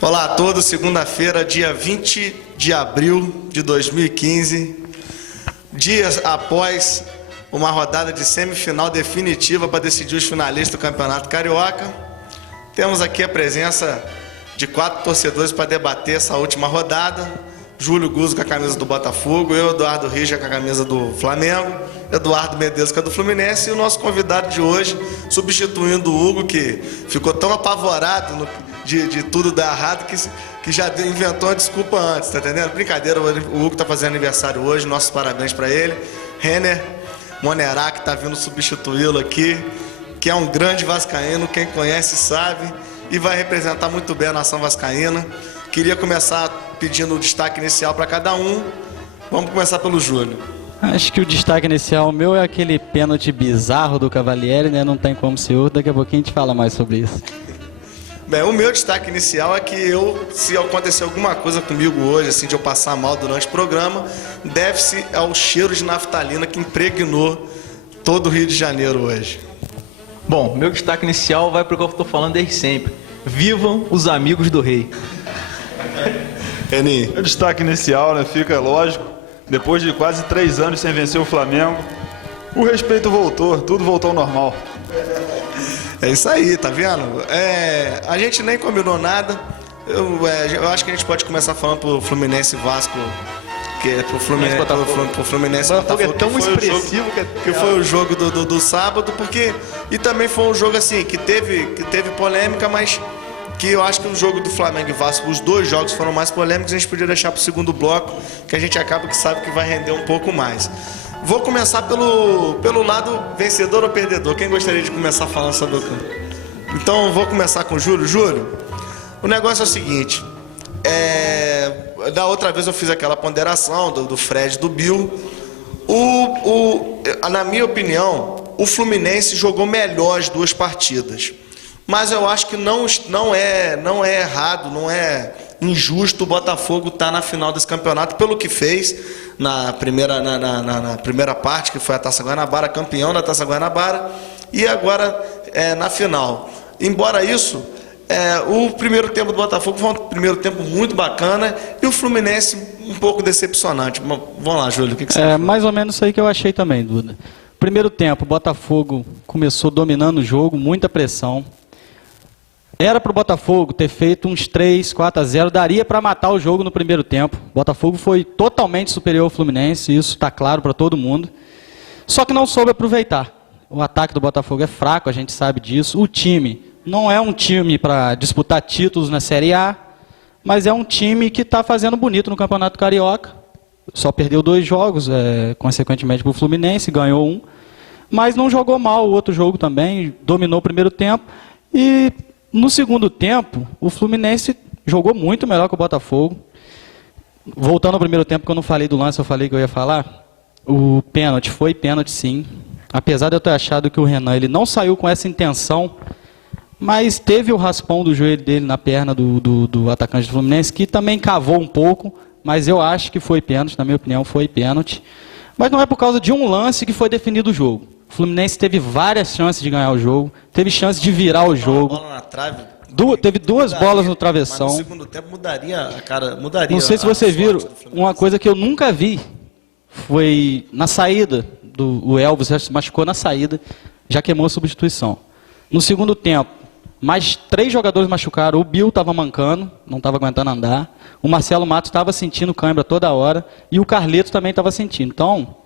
Olá a todos, segunda-feira, dia 20 de abril de 2015, dias após uma rodada de semifinal definitiva para decidir os finalistas do Campeonato Carioca. Temos aqui a presença de 4 torcedores para debater essa última rodada. Júlio Guzzo com a camisa do Botafogo, eu, Eduardo Rija, com a camisa do Flamengo, Eduardo Medeiros com a do Fluminense, e o nosso convidado de hoje, substituindo o Hugo, que ficou tão apavorado de tudo dar errado que já inventou uma desculpa antes, tá entendendo? Brincadeira, o Hugo tá fazendo aniversário hoje, nossos parabéns para ele. Renner Monerá, que tá vindo substituí-lo aqui, que é um grande vascaíno, quem conhece sabe, e vai representar muito bem a nação vascaína. Queria começar pedindo o destaque inicial para cada um. Vamos começar pelo Júlio. Acho que o destaque inicial meu é aquele pênalti bizarro do Cavalieri, né? Não tem como ser outro, daqui a pouquinho a gente fala mais sobre isso. Bem, o meu destaque inicial é que se acontecer alguma coisa comigo hoje, assim, de eu passar mal durante o programa, deve-se ao cheiro de naftalina que impregnou todo o Rio de Janeiro hoje. Bom, meu destaque inicial vai para o que eu estou falando desde sempre. Vivam os amigos do rei. Reninho. Meu destaque inicial, né, fica lógico, depois de quase 3 anos sem vencer o Flamengo, o respeito voltou, tudo voltou ao normal. É isso aí, tá vendo? A gente nem combinou nada. Eu acho que a gente pode começar falando pro Fluminense e Vasco, que é pro Fluminense, pro Fluminense e Botafogo, é tão expressivo que foi o jogo do sábado, porque e também foi um jogo assim que teve polêmica, mas que eu acho que o jogo do Flamengo e Vasco, os dois jogos foram mais polêmicos, a gente podia deixar pro segundo bloco, que a gente acaba que sabe que vai render um pouco mais. Vou começar pelo lado vencedor ou perdedor. Quem gostaria de começar falando sobre o campo? Então, vou começar com o Júlio. Júlio, o negócio é o seguinte. Da outra vez eu fiz aquela ponderação do Fred e do Bill. Na minha opinião, o Fluminense jogou melhor as 2 partidas. Mas eu acho que não é errado, não é injusto o Botafogo estar na final desse campeonato pelo que fez na primeira parte, que foi a Taça Guanabara, campeão da Taça Guanabara, e agora na final. Embora isso, o primeiro tempo do Botafogo foi um primeiro tempo muito bacana e o Fluminense um pouco decepcionante. Vamos lá, Júlio, o que você acha? Mais ou menos isso aí que eu achei também, Duda. Primeiro tempo, o Botafogo começou dominando o jogo, muita pressão. Era para o Botafogo ter feito uns 3, 4-0, daria para matar o jogo no primeiro tempo. O Botafogo foi totalmente superior ao Fluminense, isso está claro para todo mundo. Só que não soube aproveitar. O ataque do Botafogo é fraco, a gente sabe disso. O time não é um time para disputar títulos na Série A, mas é um time que está fazendo bonito no Campeonato Carioca. Só perdeu 2 jogos, consequentemente para o Fluminense, ganhou 1. Mas não jogou mal o outro jogo também, dominou o primeiro tempo. E no segundo tempo, o Fluminense jogou muito melhor que o Botafogo. Voltando ao primeiro tempo, que eu não falei do lance, eu falei que eu ia falar. O pênalti foi pênalti, sim. Apesar de eu ter achado que o Renan ele não saiu com essa intenção, mas teve o raspão do joelho dele na perna do atacante do Fluminense, que também cavou um pouco, mas eu acho que foi pênalti, na minha opinião, foi pênalti. Mas não é por causa de um lance que foi definido o jogo. O Fluminense teve várias chances de ganhar o jogo, teve chance de virar o jogo. Bola na trave, teve 2 bolas no travessão. Mas no segundo tempo mudaria. Não sei se vocês viram, uma coisa que eu nunca vi foi na saída, o Elvis já se machucou na saída, já queimou a substituição. No segundo tempo, mais 3 jogadores machucaram, o Bill estava mancando, não estava aguentando andar, o Marcelo Matos estava sentindo cãibra toda hora e o Carleto também estava sentindo. Então,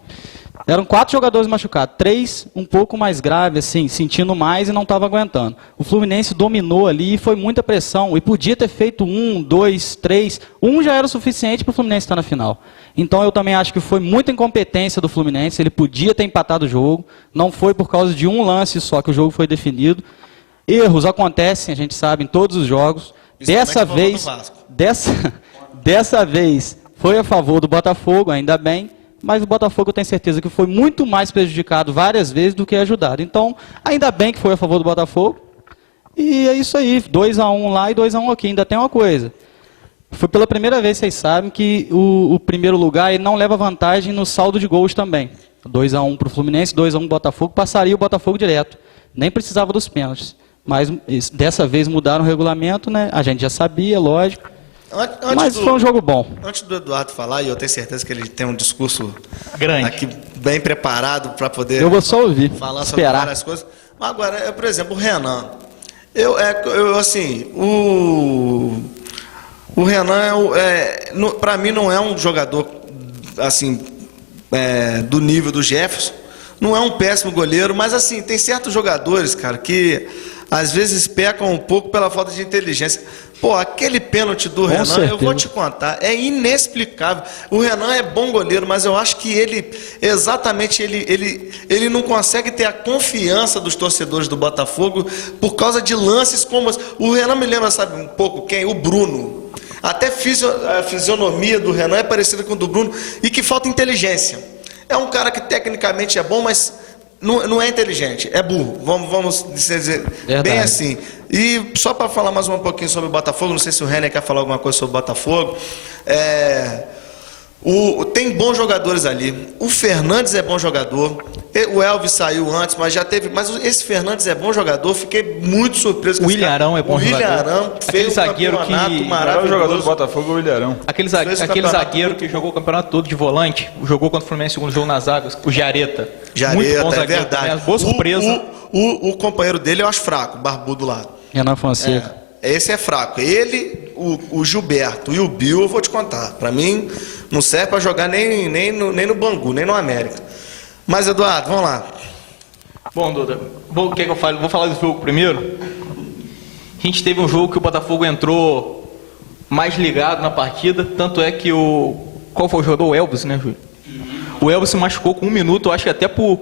eram 4 jogadores machucados, 3 um pouco mais graves, assim, sentindo mais e não estava aguentando. O Fluminense dominou ali e foi muita pressão. E podia ter feito 1, 2, 3. 1 já era o suficiente para o Fluminense estar na final. Então eu também acho que foi muita incompetência do Fluminense. Ele podia ter empatado o jogo. Não foi por causa de um lance só que o jogo foi definido. Erros acontecem, a gente sabe, em todos os jogos. Dessa vez foi a favor do Botafogo, ainda bem. mas o Botafogo eu tenho certeza que foi muito mais prejudicado várias vezes do que ajudado. Então, ainda bem que foi a favor do Botafogo. E é isso aí, 2-1 lá e 2-1 aqui. Ainda tem uma coisa. Foi pela primeira vez, vocês sabem, que o primeiro lugar ele não leva vantagem no saldo de gols também. 2-1 para o Fluminense, 2-1 para o Botafogo, passaria o Botafogo direto. Nem precisava dos pênaltis. Mas dessa vez mudaram o regulamento, né? A gente já sabia, lógico. Mas foi um jogo bom. Antes do Eduardo falar, e eu tenho certeza que ele tem um discurso Grande. aqui bem preparado para poder Eu vou só ouvir, falar sobre esperar. várias coisas. Mas agora, por exemplo, o Renan. O Renan, para mim, não é um jogador assim do nível do Jefferson. Não é um péssimo goleiro, mas assim, tem certos jogadores, cara, que às vezes pecam um pouco pela falta de inteligência. Pô, aquele pênalti do Renan, certeza. eu vou te contar, é inexplicável. O Renan é bom goleiro, mas eu acho que ele não consegue ter a confiança dos torcedores do Botafogo por causa de lances como... O Renan me lembra, sabe, um pouco quem? O Bruno. Até a fisionomia do Renan é parecida com a do Bruno e que falta inteligência. É um cara que tecnicamente é bom, mas não é inteligente, é burro. Vamos dizer Verdade. bem assim. E só para falar mais um pouquinho sobre o Botafogo, não sei se o Renner quer falar alguma coisa sobre o Botafogo. Tem bons jogadores ali. O Fernandes é bom jogador. O Elvis saiu antes, mas já teve. Mas esse Fernandes é bom jogador. Fiquei muito surpreso com O esse cara. Ilharão é bom o jogador. Ilharão Aquele fez zagueiro um campeonato que- O melhor jogador do maravilhoso. Botafogo é o Ilharão. Aquele Fez o campeonato zagueiro que jogou o campeonato todo de volante, jogou contra o Fluminense segundo jogo nas zagas, o Jareta. Muito bom Jareta, é zagueiro verdade. também, boa surpresa. O companheiro dele eu acho fraco, o barbudo lá. Renan Fonseca. Esse é fraco. Ele, o Gilberto e o Bill, eu vou te contar. Para mim, não serve para jogar nem no Bangu, nem no América. Mas, Eduardo, vamos lá. Bom, Duda, o que eu falo? Vou falar do jogo primeiro. A gente teve um jogo que o Botafogo entrou mais ligado na partida, tanto é que qual foi o jogador? O Elvis, né, Júlio? O Elvis se machucou com 1 minuto, eu acho que até por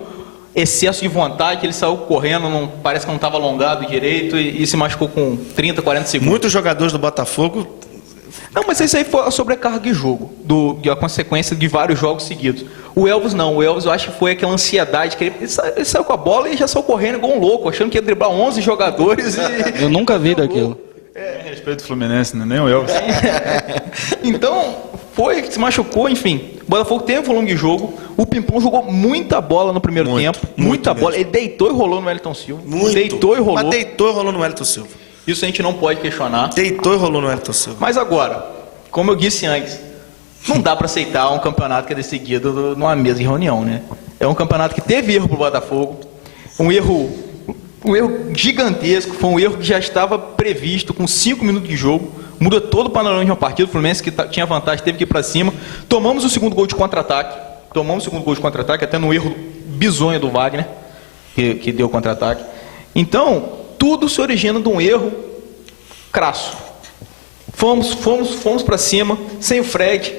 excesso de vontade, que ele saiu correndo, parece que não estava alongado direito e se machucou com 30, 40 segundos. Muitos jogadores do Botafogo... Não, mas isso aí foi a sobrecarga de jogo, a consequência de vários jogos seguidos. O Elvis não, o Elvis eu acho que foi aquela ansiedade, que ele saiu com a bola e já saiu correndo igual um louco, achando que ia driblar 11 jogadores e... Eu nunca vi daquilo. Tem respeito do Fluminense, né? Nem o Elvis. Então, se machucou, enfim. O Botafogo tem um volume de jogo, o Pimpão jogou muita bola no primeiro tempo, muita bola, mesmo. ele deitou e rolou no Wellington Silva, Muito. deitou e rolou, Mas deitou e rolou no Wellington Silva. isso a gente não pode questionar. Deitou e rolou no Wellington Silva. Mas agora, como eu disse antes, não dá para aceitar um campeonato que é decidido numa mesa de reunião, né? É um campeonato que teve erro pro Botafogo, um erro gigantesco, foi um erro que já estava previsto com 5 minutos de jogo, muda todo o panorama de uma partida. O Fluminense que tinha vantagem teve que ir para cima. Tomamos o segundo gol de contra-ataque, até no erro bizonho do Wagner, que deu o contra-ataque. Então, tudo se origina de um erro crasso. Fomos para cima, sem o Fred,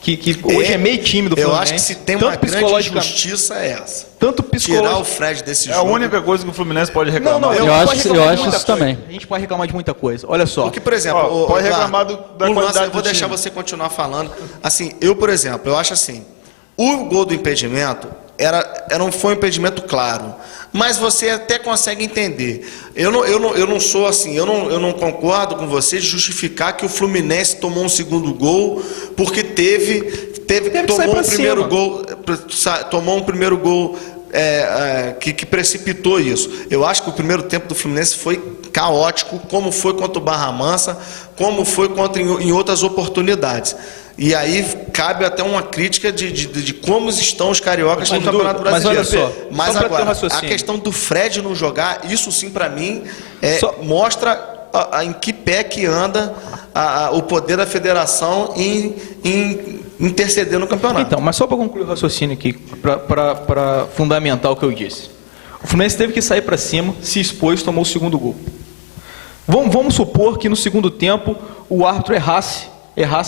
que hoje é meio time do Eu Fluminense. acho que se tem uma tanto grande psicologicamente, injustiça é essa. tanto Tirar o psicologicamente. Fred desse É a jogo. única coisa que o Fluminense pode reclamar. Não, Eu a gente acho pode reclamar de muita isso coisa. também. A gente pode reclamar de muita coisa. Olha só. Porque, por exemplo, Ó, pode Eduardo, reclamar da o qualidade lance, eu vou do deixar time. você continuar falando. Assim, por exemplo, eu acho assim, o gol do impedimento não foi um impedimento claro, mas você até consegue entender. Eu não sou assim, eu não concordo com você de justificar que o Fluminense tomou um segundo gol porque tomou um primeiro gol que precipitou isso. Eu acho que o primeiro tempo do Fluminense foi caótico, como foi contra o Barra Mansa, como foi em outras oportunidades. E aí cabe até uma crítica de como estão os cariocas no Campeonato mas Brasileiro. olha só, Mas só pra ter um agora, a raciocínio. questão do Fred não jogar, isso sim para mim mostra em que pé que anda o poder da federação em interceder no campeonato. Então, mas só para concluir o raciocínio aqui, para fundamentar o que eu disse. O Fluminense teve que sair para cima, se expôs, tomou o segundo gol. Vamos supor que no segundo tempo o árbitro errasse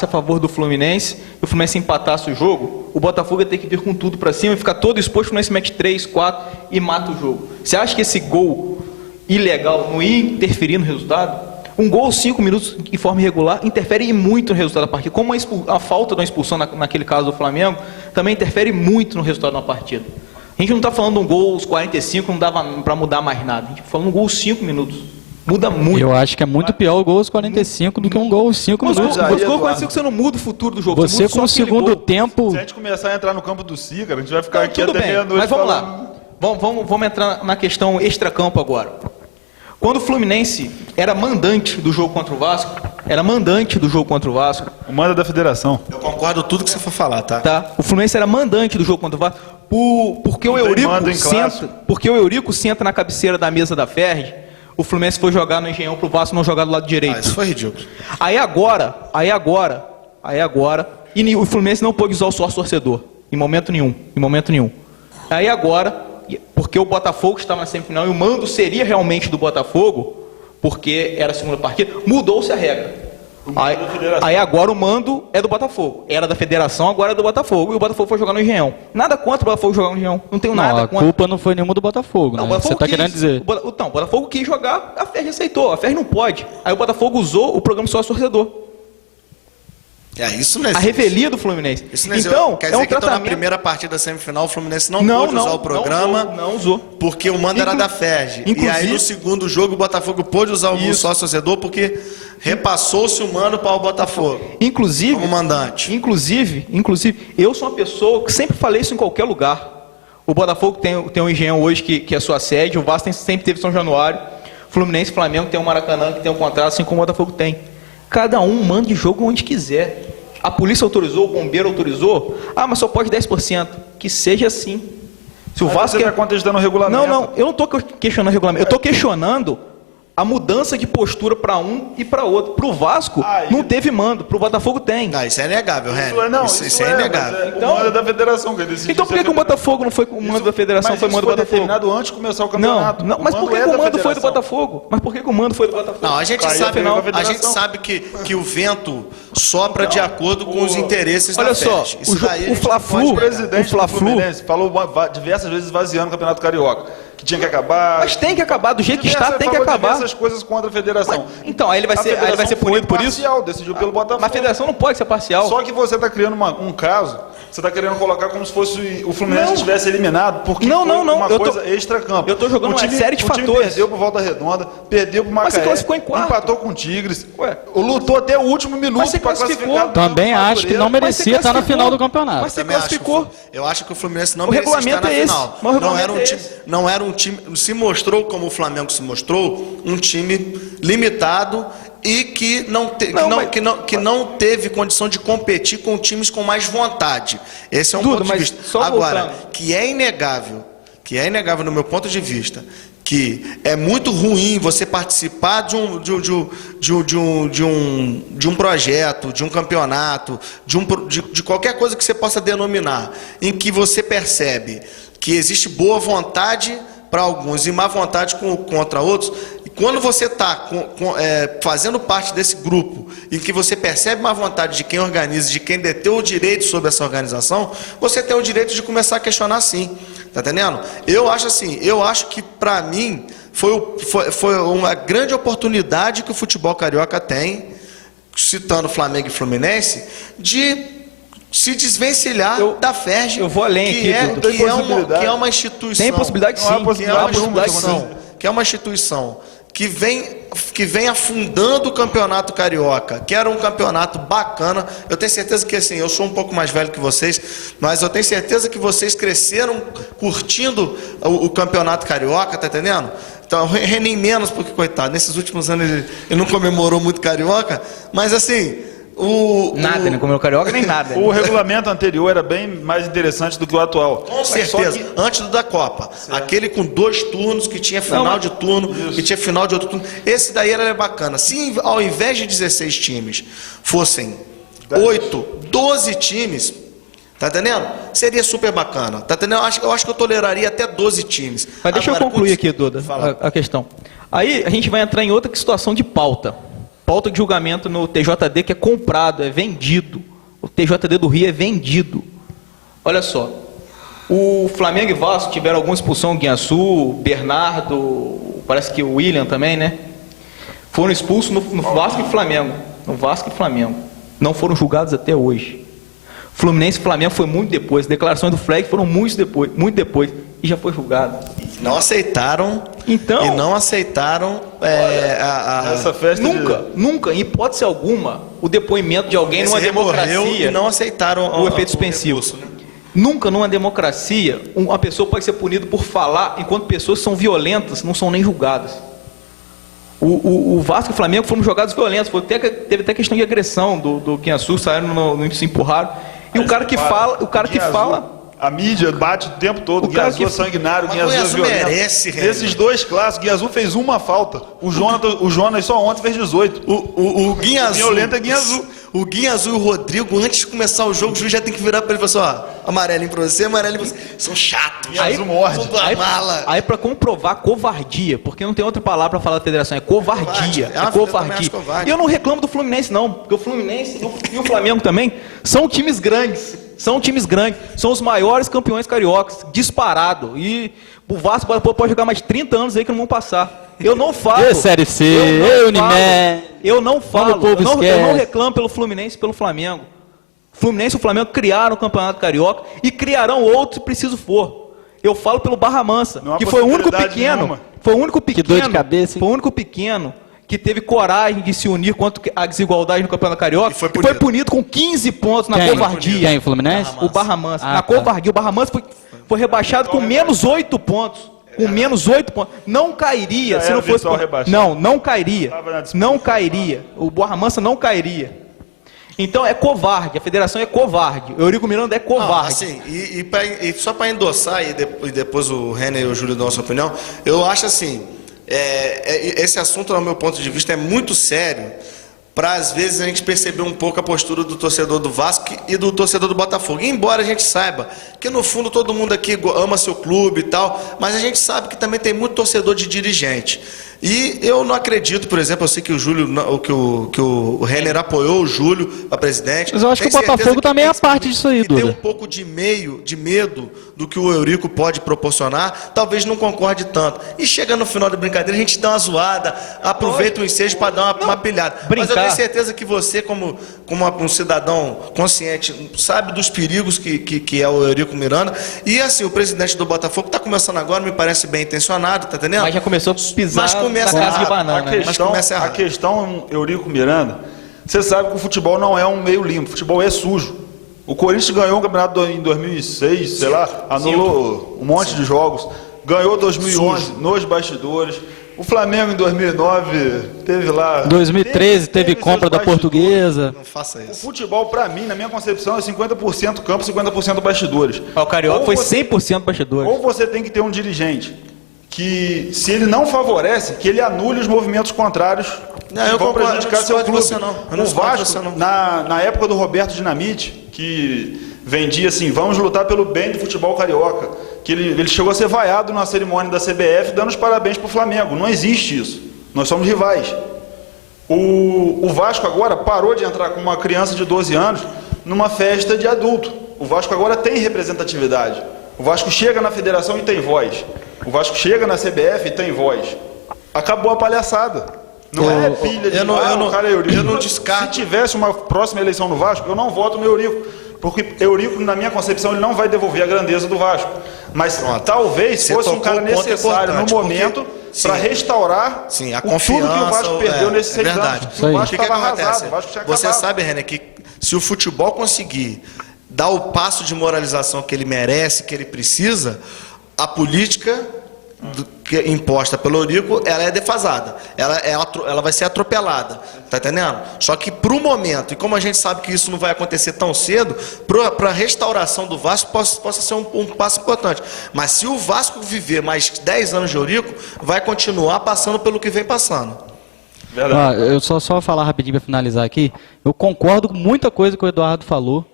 a favor do Fluminense, e o Fluminense empatasse o jogo, o Botafogo ia ter que vir com tudo para cima e ficar todo exposto, o Fluminense mete 3, 4 e mata o jogo. Você acha que esse gol ilegal não ia interferir no resultado? Um gol aos 5 minutos de forma irregular interfere muito no resultado da partida. Como a falta de uma expulsão naquele caso do Flamengo também interfere muito no resultado da partida. A gente não está falando de um gol aos 45, não dava para mudar mais nada. A gente está falando de um gol aos 5 minutos. Muda muito. Eu acho que é muito pior o gol aos 45 do que um gol aos 5 minutos. Mas gol aos 45 você não muda o futuro do jogo. Você com o segundo tempo... Se a gente começar a entrar no campo do Sica, a gente vai ficar aqui tudo até bem, meia-noite. mas vamos falando... lá. Vamos entrar na questão extracampo agora. Quando o Fluminense era mandante do jogo contra o Vasco, O mando é da federação. Eu concordo com tudo que você for falar, tá? tá? O Fluminense era mandante do jogo contra o Vasco, porque o Não tem mando em Eurico senta na cabeceira da mesa da Ferri, o Fluminense foi jogar no Engenhão pro Vasco não jogar do lado direito. Isso foi ridículo. Aí agora, e o Fluminense não pôde usar o sócio torcedor, em momento nenhum. Aí agora, porque o Botafogo estava na semifinal e o mando seria realmente do Botafogo, porque era a segunda partida, mudou-se a regra. Aí agora o mando é do Botafogo. Era da federação, agora é do Botafogo. E o Botafogo foi jogar no Engenhão. Nada contra o Botafogo jogar no Engenhão. Não tenho nada a contra. culpa não foi nenhuma do Botafogo, né? Você está querendo dizer. O Botafogo quis jogar, a Ferri aceitou. A Ferri não pode. Aí o Botafogo usou o programa sócio-torcedor. Isso não é A revelia do Fluminense. Isso não então, quer dizer um que então, na tratamento... primeira partida da semifinal o Fluminense não pôde usar o programa não usou. porque o mando era da FERJ. E aí no segundo jogo o Botafogo pôde usar o sócio-torcedor porque repassou-se o mando para o Botafogo. Inclusive, como mandante. Inclusive, eu sou uma pessoa que sempre falei isso em qualquer lugar. O Botafogo tem um Engenhão hoje que é sua sede, o Vasco sempre teve São Januário, Fluminense e Flamengo tem o Maracanã que tem um contrato assim como o Botafogo tem. Cada um manda de jogo onde quiser. A polícia autorizou, o bombeiro autorizou. Mas só pode 10%. Que seja assim. Se o Vasco você está contestando o regulamento. Não, eu não estou questionando o regulamento. Eu estou questionando a mudança de postura para um e para outro. Para o Vasco não teve mando, para o Botafogo tem. Não, isso é inegável, René. Isso é inegável. Então, o mando é da federação. Então por que o Botafogo não foi com o mando da federação, foi o mando do Botafogo? Determinado antes de começar o campeonato. Não, mas por que o mando foi do Botafogo? Não, a gente sabe que o vento sopra de acordo com os interesses da FERJ. Olha só, o Fla-Flu, o presidente do Fluminense falou diversas vezes esvaziando o Campeonato Carioca. Que tinha que acabar. Mas tem que acabar, do jeito que está, tem que acabar. Essas coisas contra a federação. Então, aí ele vai ser punido por isso? Decidiu pelo Botafogo. Mas a federação não pode ser parcial. Só que você está criando um caso, você está querendo colocar como se fosse o Fluminense tivesse eliminado, porque foi uma coisa extra-campo. Eu estou jogando uma série de fatores. O time perdeu pro Volta Redonda, perdeu pro Macaé. Mas você classificou em quarto. Empatou com o Tigres. Lutou até o último minuto para classificar. Também acho que não merecia estar na final do campeonato. Mas você classificou. Eu acho que o Fluminense não merecia estar na final. Não era um time... Se mostrou, como o Flamengo se mostrou, um time limitado e que não teve condição de competir com times com mais vontade. Esse é um ponto de vista. Agora, que é inegável no meu ponto de vista, que é muito ruim você participar de um projeto, de um campeonato, de qualquer coisa que você possa denominar, em que você percebe que existe boa vontade para alguns e má vontade contra outros. E quando você está fazendo parte desse grupo e que você percebe má vontade de quem organiza, de quem detém o direito sobre essa organização, você tem o direito de começar a questionar sim. Tá entendendo? Eu acho que para mim foi uma grande oportunidade que o futebol carioca tem, citando Flamengo e Fluminense, de se desvencilhar da FERJ, eu vou além que é uma instituição. Tem possibilidade sim. Que é uma instituição que vem afundando o campeonato carioca, que era um campeonato bacana. Eu tenho certeza que assim, eu sou um pouco mais velho que vocês, mas eu tenho certeza que vocês cresceram curtindo o campeonato carioca, tá entendendo? Então, René menos, porque coitado, nesses últimos anos ele não comemorou muito carioca, mas assim, não comeu carioca nem nada. O regulamento anterior era bem mais interessante do que o atual. Com certeza. Antes do da Copa. Certo. Aquele com 2 turnos, que tinha final de turno, que tinha final de outro turno. Esse daí era bacana. Se ao invés de 16 times fossem 8, 12 times, tá entendendo? Seria super bacana. Tá entendendo? Eu acho que eu toleraria até 12 times. Mas deixa eu concluir aqui, Duda, a questão. Aí a gente vai entrar em outra situação de pauta. Pauta de julgamento no TJD que é comprado, é vendido. O TJD do Rio é vendido. Olha só, o Flamengo e Vasco tiveram alguma expulsão, Guiaçu, Bernardo, parece que o William também, né? Foram expulsos no Vasco e Flamengo. No Vasco e Flamengo. Não foram julgados até hoje. Fluminense e Flamengo foi muito depois. Declarações do Fleck foram muito depois. E já foi julgado. Não aceitaram. Então, e não aceitaram Essa festa nunca, em hipótese alguma, o depoimento de alguém numa recorreu democracia. E não aceitaram o efeito suspensivo. Recurso, né? Nunca numa democracia uma pessoa pode ser punida por falar, enquanto pessoas que são violentas não são nem julgadas. O Vasco e o Flamengo foram jogados violentos. Teve até questão de agressão do Guiaçu, saíram se empurraram. E o cara que fala. A mídia bate o tempo todo. Guiaçu é sanguinário, Guiaçu é violento. Merece, Nesses dois clássicos, Guiaçu fez uma falta. O Jonas só ontem fez 18. O Guiaçu. Violento é Guiaçu. O Guiaçu e o Rodrigo, antes de começar o jogo, o juiz já tem que virar pra ele e falar assim: ó, amarelinho pra você, amarelinho pra você. São chatos. Guiaçu morde. São da mala. Aí pra comprovar covardia, porque não tem outra palavra pra falar da federação, é covardia. Eu também acho covarde. E eu não reclamo do Fluminense, não, porque o Fluminense e o Flamengo também são times grandes. São os maiores campeões cariocas, disparado. E o Vasco pode jogar mais 30 anos aí que não vão passar. Eu não falo. Série C, Unimé. Eu não falo. Eu não reclamo pelo Fluminense e pelo Flamengo. Fluminense e o Flamengo criaram o Campeonato Carioca e criarão outros se preciso for. Eu falo pelo Barra Mansa, que foi o único pequeno. Nenhuma. Foi o único pequeno. Que dor de cabeça, hein? Foi o único pequeno que teve coragem de se unir contra a desigualdade no Campeonato Carioca. E foi punido com 15 pontos na covardia. Quem? O Fluminense? O Barra Mansa. Na covardia. O Barra Mansa foi rebaixado com menos 8 pontos. Com menos 8 pontos. Não cairia se não fosse. Não cairia. Não cairia. O Barra Mansa não cairia. Então é covarde. A federação é covarde. O Eurico Miranda é covarde. Não, assim, e só para endossar, e depois o Renner e o Júlio dão a sua opinião, eu acho assim, esse assunto, no meu ponto de vista, é muito sério, para às vezes a gente perceber um pouco a postura do torcedor do Vasco e do torcedor do Botafogo. E embora a gente saiba que no fundo todo mundo aqui ama seu clube e tal, mas a gente sabe que também tem muito torcedor de dirigente. E eu não acredito, por exemplo, eu sei que o Júlio, que o Renner apoiou o Júlio a presidente. Mas eu acho que o Botafogo também é parte disso aí, Duda. Tem um pouco de medo do que o Eurico pode proporcionar, talvez não concorde tanto. E chega no final da brincadeira, a gente dá uma zoada, aproveita o ensejo para dar uma pilhada. Mas eu tenho certeza que você, como um cidadão consciente, sabe dos perigos que é o Eurico Miranda. E assim, o presidente do Botafogo está começando agora, me parece bem intencionado, tá entendendo? Mas já começou a pisar na casa errado. de banana. A questão, Eurico Miranda, você sabe que o futebol não é um meio limpo, o futebol é sujo. O Corinthians ganhou um campeonato em 2006, sei lá, anulou um monte de jogos. Ganhou 2011 nos bastidores. O Flamengo em 2009 teve lá... 2013 teve compra da Portuguesa. Não faça isso. O futebol, pra mim, na minha concepção, é 50% campo, 50% bastidores. O Carioca foi 100% bastidores. Ou você tem que ter um dirigente que, se ele não favorece, que ele anule os movimentos contrários que vão prejudicar seu clube. O Vasco, na época do Roberto Dinamite, que vendia assim, vamos lutar pelo bem do futebol carioca, que ele chegou a ser vaiado na cerimônia da CBF, dando os parabéns para o Flamengo. Não existe isso. Nós somos rivais. O Vasco agora parou de entrar com uma criança de 12 anos numa festa de adulto. O Vasco agora tem representatividade. O Vasco chega na federação e tem voz. O Vasco chega na CBF e tem voz. Acabou a palhaçada. Não é pilha de eu não descarto. Se tivesse uma próxima eleição no Vasco, eu não voto no Eurico. Porque Eurico, na minha concepção, ele não vai devolver a grandeza do Vasco. Mas talvez fosse um cara necessário no momento para restaurar a confiança, tudo que o Vasco perdeu nesses 6 anos. O Vasco estava arrasado, o Vasco tinha acabado. Você sabe, René, que se o futebol conseguir dar o passo de moralização que ele merece, que ele precisa, a política imposta pelo Eurico, ela é defasada, ela vai ser atropelada, tá entendendo? Só que para o momento, e como a gente sabe que isso não vai acontecer tão cedo, para a restauração do Vasco possa ser um passo importante. Mas se o Vasco viver mais 10 anos de Eurico, vai continuar passando pelo que vem passando. Eu só falar rapidinho para finalizar aqui, eu concordo com muita coisa que o Eduardo falou,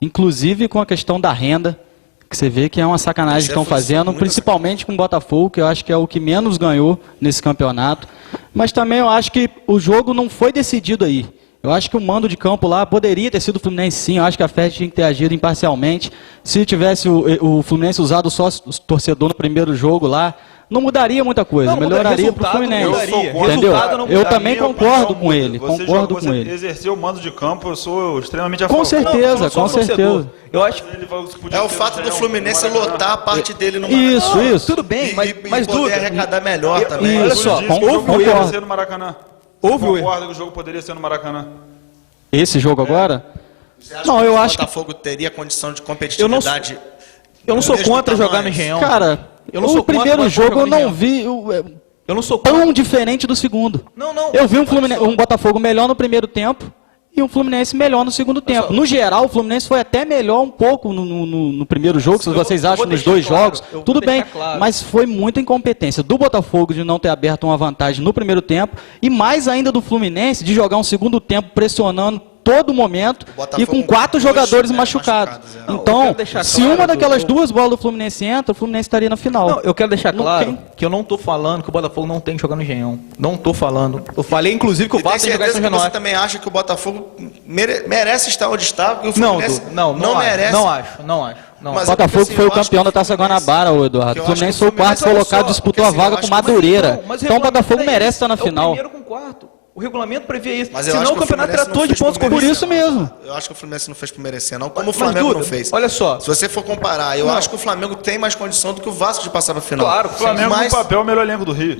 inclusive com a questão da renda, que você vê que é uma sacanagem que estão fazendo, principalmente com o Botafogo, que eu acho que é o que menos ganhou nesse campeonato. Mas também eu acho que o jogo não foi decidido aí. Eu acho que o mando de campo lá poderia ter sido o Fluminense sim, eu acho que a FED tinha que ter agido imparcialmente. Se tivesse o Fluminense usado só o torcedor no primeiro jogo lá, não mudaria muita coisa, Não, melhoraria pro resultado Fluminense. mudaria. Entendeu? Resultado não Eu mudaria. também concordo com ele, concordo com Você ele. exerceu o mando de campo, eu sou extremamente a Com favor. certeza, eu sou com torcedor. certeza. Eu acho É o fato do Fluminense lotar a parte dele no Isso. tudo bem, mas poder Duda, arrecadar melhor também. olha só, Disse que o jogo houve um poderia erro. ser no Maracanã. Houve um Concorda que o jogo poderia ser no Maracanã? Esse jogo agora? Você acha Não, que eu o acho que, Botafogo teria condição de competitividade? Eu não sou mesmo contra tamanho? jogar no Engenhão. cara, Eu não sou o primeiro contra jogo eu jogar no não vi Eu não sou contra. tão diferente do segundo. Não. Eu vi um Botafogo melhor no primeiro tempo e um Fluminense melhor no segundo tempo. No geral, o Fluminense foi até melhor um pouco no primeiro jogo, se vocês acham, nos dois jogos. Tudo bem, mas foi muita incompetência do Botafogo de não ter aberto uma vantagem no primeiro tempo e mais ainda do Fluminense de jogar um segundo tempo pressionando todo momento e com 4 jogadores machucados. Não, eu Então, quero deixar se claro, uma daquelas Dudu, duas bolas do Fluminense entra, o Fluminense estaria na final. Não, eu quero deixar Não claro tem. que eu não tô falando que o Botafogo não tem que jogar no Engenhão. Não tô falando. Eu falei, inclusive, que o E tem Vasco tem que jogar em certeza São que você Januário. também acha que o Botafogo merece estar onde está? E o Não, Fluminense Dudu, não merece. Não acho. Não Mas acho. O Botafogo assim, foi eu o acho campeão que da Taça Fluminense- Guanabara, o que Eduardo. eu O Fluminense acho foi o que o Fluminense, quarto olha colocado, só, disputou porque, a vaga assim, com eu acho que Madureira. Mas Então o Botafogo regulamento merece estar na é o final. primeiro com quarto. O regulamento prevê isso. Mas eu Senão acho o que campeonato Fluminense tratou não de fez pontos por corridos. Por isso mesmo. Eu acho que o Fluminense não fez por merecer, não. Como o Mas, Flamengo Duda, não fez. olha só. Se você for comparar, eu acho que o Flamengo tem mais condição do que o Vasco de passar para a final. Claro, O Flamengo Mas- no papel é o melhor elenco do Rio.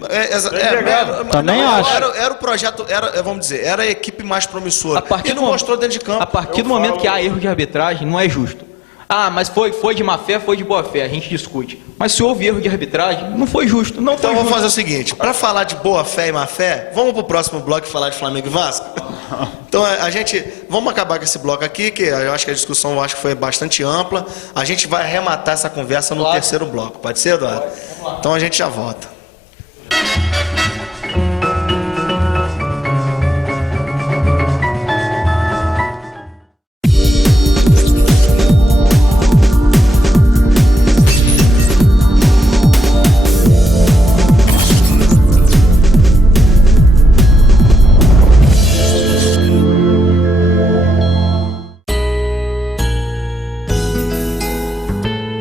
Também acho. Era o projeto, vamos dizer, era a equipe mais promissora. A partir E não do- mostrou dentro de campo. A partir do momento que há erro de arbitragem, não é justo. Ah, mas foi de má fé, foi de boa fé, a gente discute. Mas se houve erro de arbitragem, não foi justo. Não Então foi vamos justo. fazer o seguinte, para falar de boa fé e má fé, vamos pro próximo bloco e falar de Flamengo e Vasco? Então vamos acabar com esse bloco aqui, que eu acho que a discussão foi bastante ampla. A gente vai arrematar essa conversa no terceiro bloco. Pode ser, Eduardo? Então a gente já volta.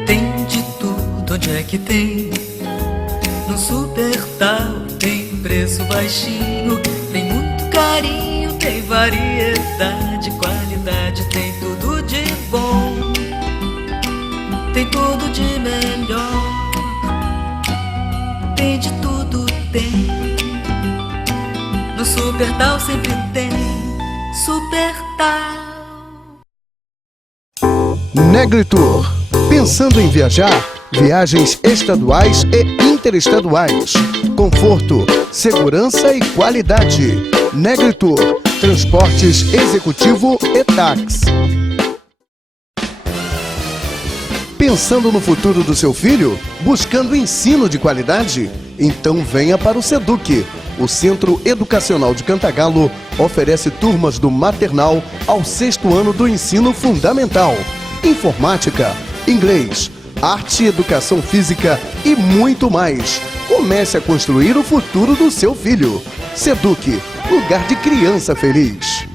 Tem de tudo, onde é que tem? No Supertal tem preço baixinho, tem muito carinho, tem variedade, qualidade, tem tudo de bom, tem tudo de melhor, tem de tudo, tem. No Supertal sempre tem, Supertal. Negritour. Pensando em viajar? Viagens estaduais e interestaduais. Conforto, segurança e qualidade. Negritour. Transportes executivo e táxi. Pensando no futuro do seu filho? Buscando ensino de qualidade? Então venha para o SEDUC. O Centro Educacional de Cantagalo oferece turmas do maternal ao 6º ano do ensino fundamental. Informática, inglês, arte e educação física e muito mais. Comece a construir o futuro do seu filho. SEDUC, lugar de criança feliz.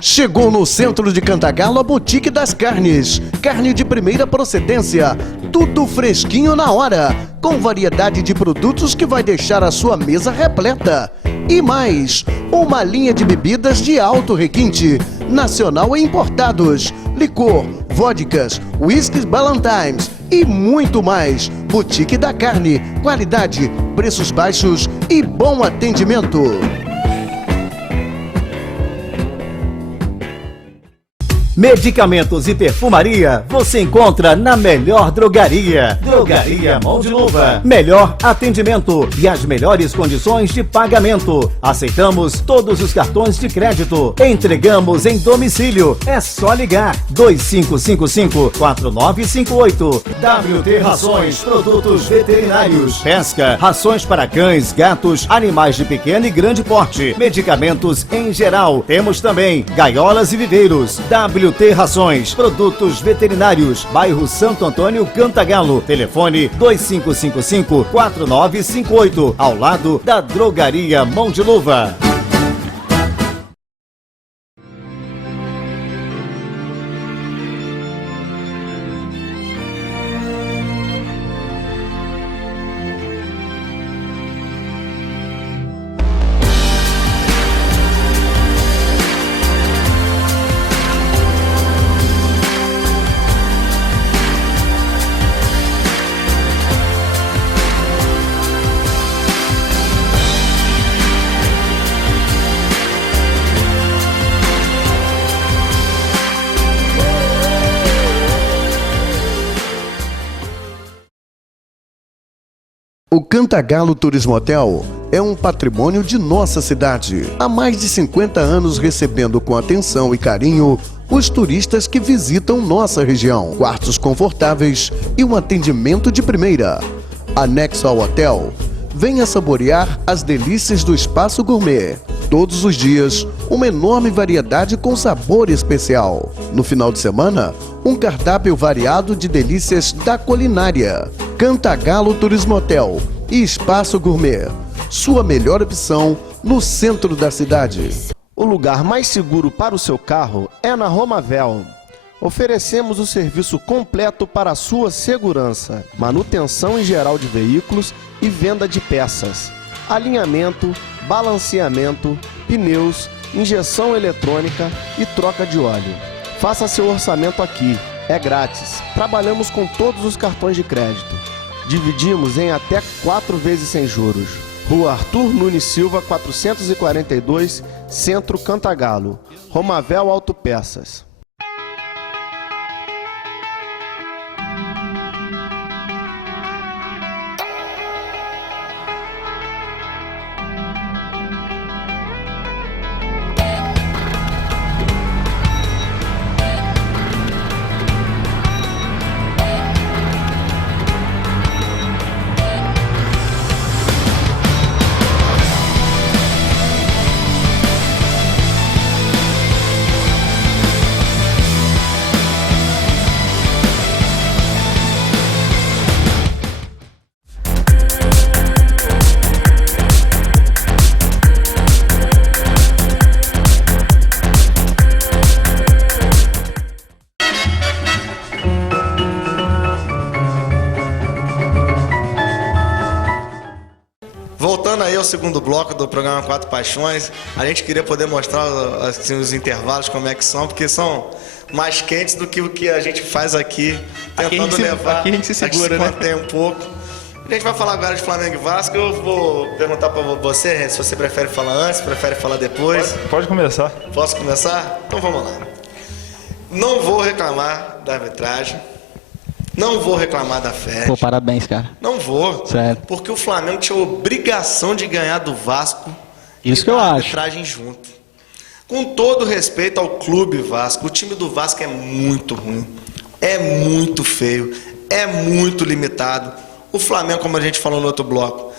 Chegou no centro de Cantagalo a Boutique das Carnes. Carne de primeira procedência, tudo fresquinho na hora, com variedade de produtos que vai deixar a sua mesa repleta. E mais, uma linha de bebidas de alto requinte, nacional e importados, licor, vodkas, whiskies Ballantines e muito mais. Boutique da Carne, qualidade, preços baixos e bom atendimento. Medicamentos e perfumaria você encontra na melhor drogaria. Drogaria Mão de Luva. Melhor atendimento e as melhores condições de pagamento. Aceitamos todos os cartões de crédito. Entregamos em domicílio. É só ligar 2555-4958. WT Rações, produtos veterinários. Pesca, rações para cães, gatos, animais de pequeno e grande porte. Medicamentos em geral. Temos também gaiolas e viveiros. WT Rações, produtos veterinários, bairro Santo Antônio, Cantagalo. Telefone 2555-4958, ao lado da Drogaria Mão de Luva. O Cantagalo Turismo Hotel é um patrimônio de nossa cidade. Há mais de 50 anos recebendo com atenção e carinho os turistas que visitam nossa região. Quartos confortáveis e um atendimento de primeira. Anexo ao hotel, venha saborear as delícias do espaço gourmet. Todos os dias, uma enorme variedade com sabor especial. No final de semana, um cardápio variado de delícias da culinária. Cantagalo Turismo Hotel e Espaço Gourmet. Sua melhor opção no centro da cidade. O lugar mais seguro para o seu carro é na Romavel. Oferecemos o serviço completo para a sua segurança, manutenção em geral de veículos e venda de peças, alinhamento, balanceamento, pneus, injeção eletrônica e troca de óleo. Faça seu orçamento aqui, é grátis. Trabalhamos com todos os cartões de crédito. Dividimos em até 4 vezes sem juros. Rua Arthur Nunes Silva, 442, Centro Cantagalo. Romavel Autopeças. Voltando aí ao segundo bloco do programa Quatro Paixões, a gente queria poder mostrar assim, os intervalos, como é que são, porque são mais quentes do que o que a gente faz aqui, tentando levar, aqui a gente se segura, a gente se contém um pouco. A gente vai falar agora de Flamengo e Vasco. Eu vou perguntar para você, se você prefere falar antes, prefere falar depois. Pode começar. Posso começar? Então vamos lá. Não vou reclamar da arbitragem. Não vou reclamar da FERJ. Pô, parabéns, cara. Não vou. Sério. Porque o Flamengo tinha obrigação de ganhar do Vasco. Isso e que eu da acho. arbitragem junto. Com todo respeito ao clube Vasco, o time do Vasco é muito ruim. É muito feio. É muito limitado. O Flamengo, como a gente falou no outro bloco,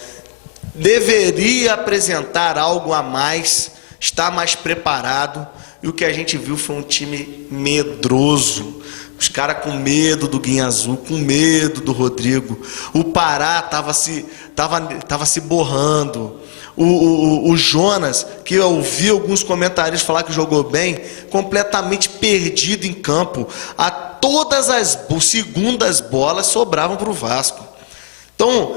deveria apresentar algo a mais, estar mais preparado. E o que a gente viu foi um time medroso. Os caras com medo do Guinha Azul, com medo do Rodrigo. O Pará tava se borrando. O Jonas, que eu ouvi alguns comentários falar que jogou bem, completamente perdido em campo. Todas as segundas bolas sobravam para o Vasco. Então,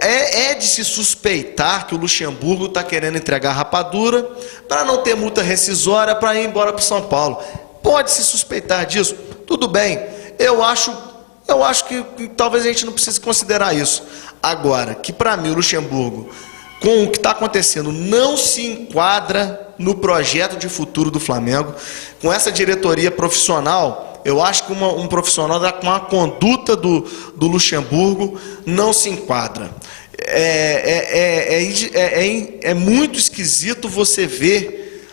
é de se suspeitar que o Luxemburgo está querendo entregar rapadura para não ter multa rescisória para ir embora para São Paulo. Pode se suspeitar disso, tudo bem. Eu acho que talvez a gente não precise considerar isso. Agora, que para mim o Luxemburgo, com o que está acontecendo, não se enquadra no projeto de futuro do Flamengo. Com essa diretoria profissional, eu acho que um profissional com a conduta do Luxemburgo não se enquadra. É muito esquisito você ver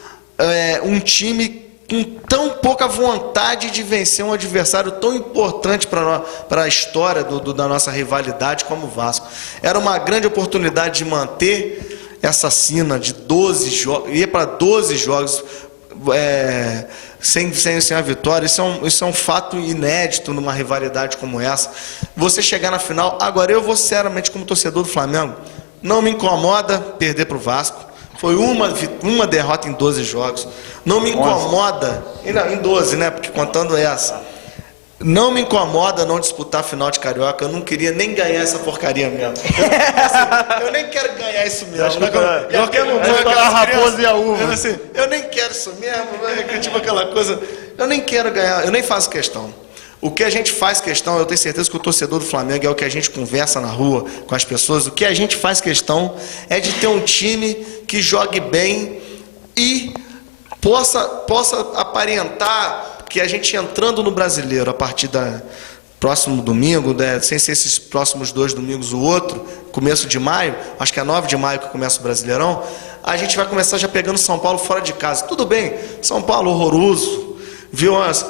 um time com tão pouca vontade de vencer um adversário tão importante para a história da nossa rivalidade como o Vasco. Era uma grande oportunidade de manter essa sina de 12 jogos, ir para 12 jogos sem a vitória. Isso é um fato inédito numa rivalidade como essa. Você chegar na final, agora eu vou sinceramente como torcedor do Flamengo, não me incomoda perder para o Vasco. Foi uma derrota em 12 jogos. Não me incomoda, em 12, né? Porque contando essa. Não me incomoda não disputar a final de Carioca. Eu não queria nem ganhar essa porcaria mesmo. Eu nem quero ganhar isso mesmo. A raposa e a uva. Eu nem quero isso mesmo. Tipo aquela coisa. Eu nem quero ganhar, eu nem faço questão. O que a gente faz questão, eu tenho certeza que o torcedor do Flamengo é o que a gente conversa na rua com as pessoas, o que a gente faz questão é de ter um time que jogue bem e possa aparentar que a gente entrando no Brasileiro a partir próximo domingo, né, sem ser esses próximos 2 domingos o outro, começo de maio, acho que é 9 de maio que começa o Brasileirão, a gente vai começar já pegando São Paulo fora de casa. Tudo bem, São Paulo horroroso,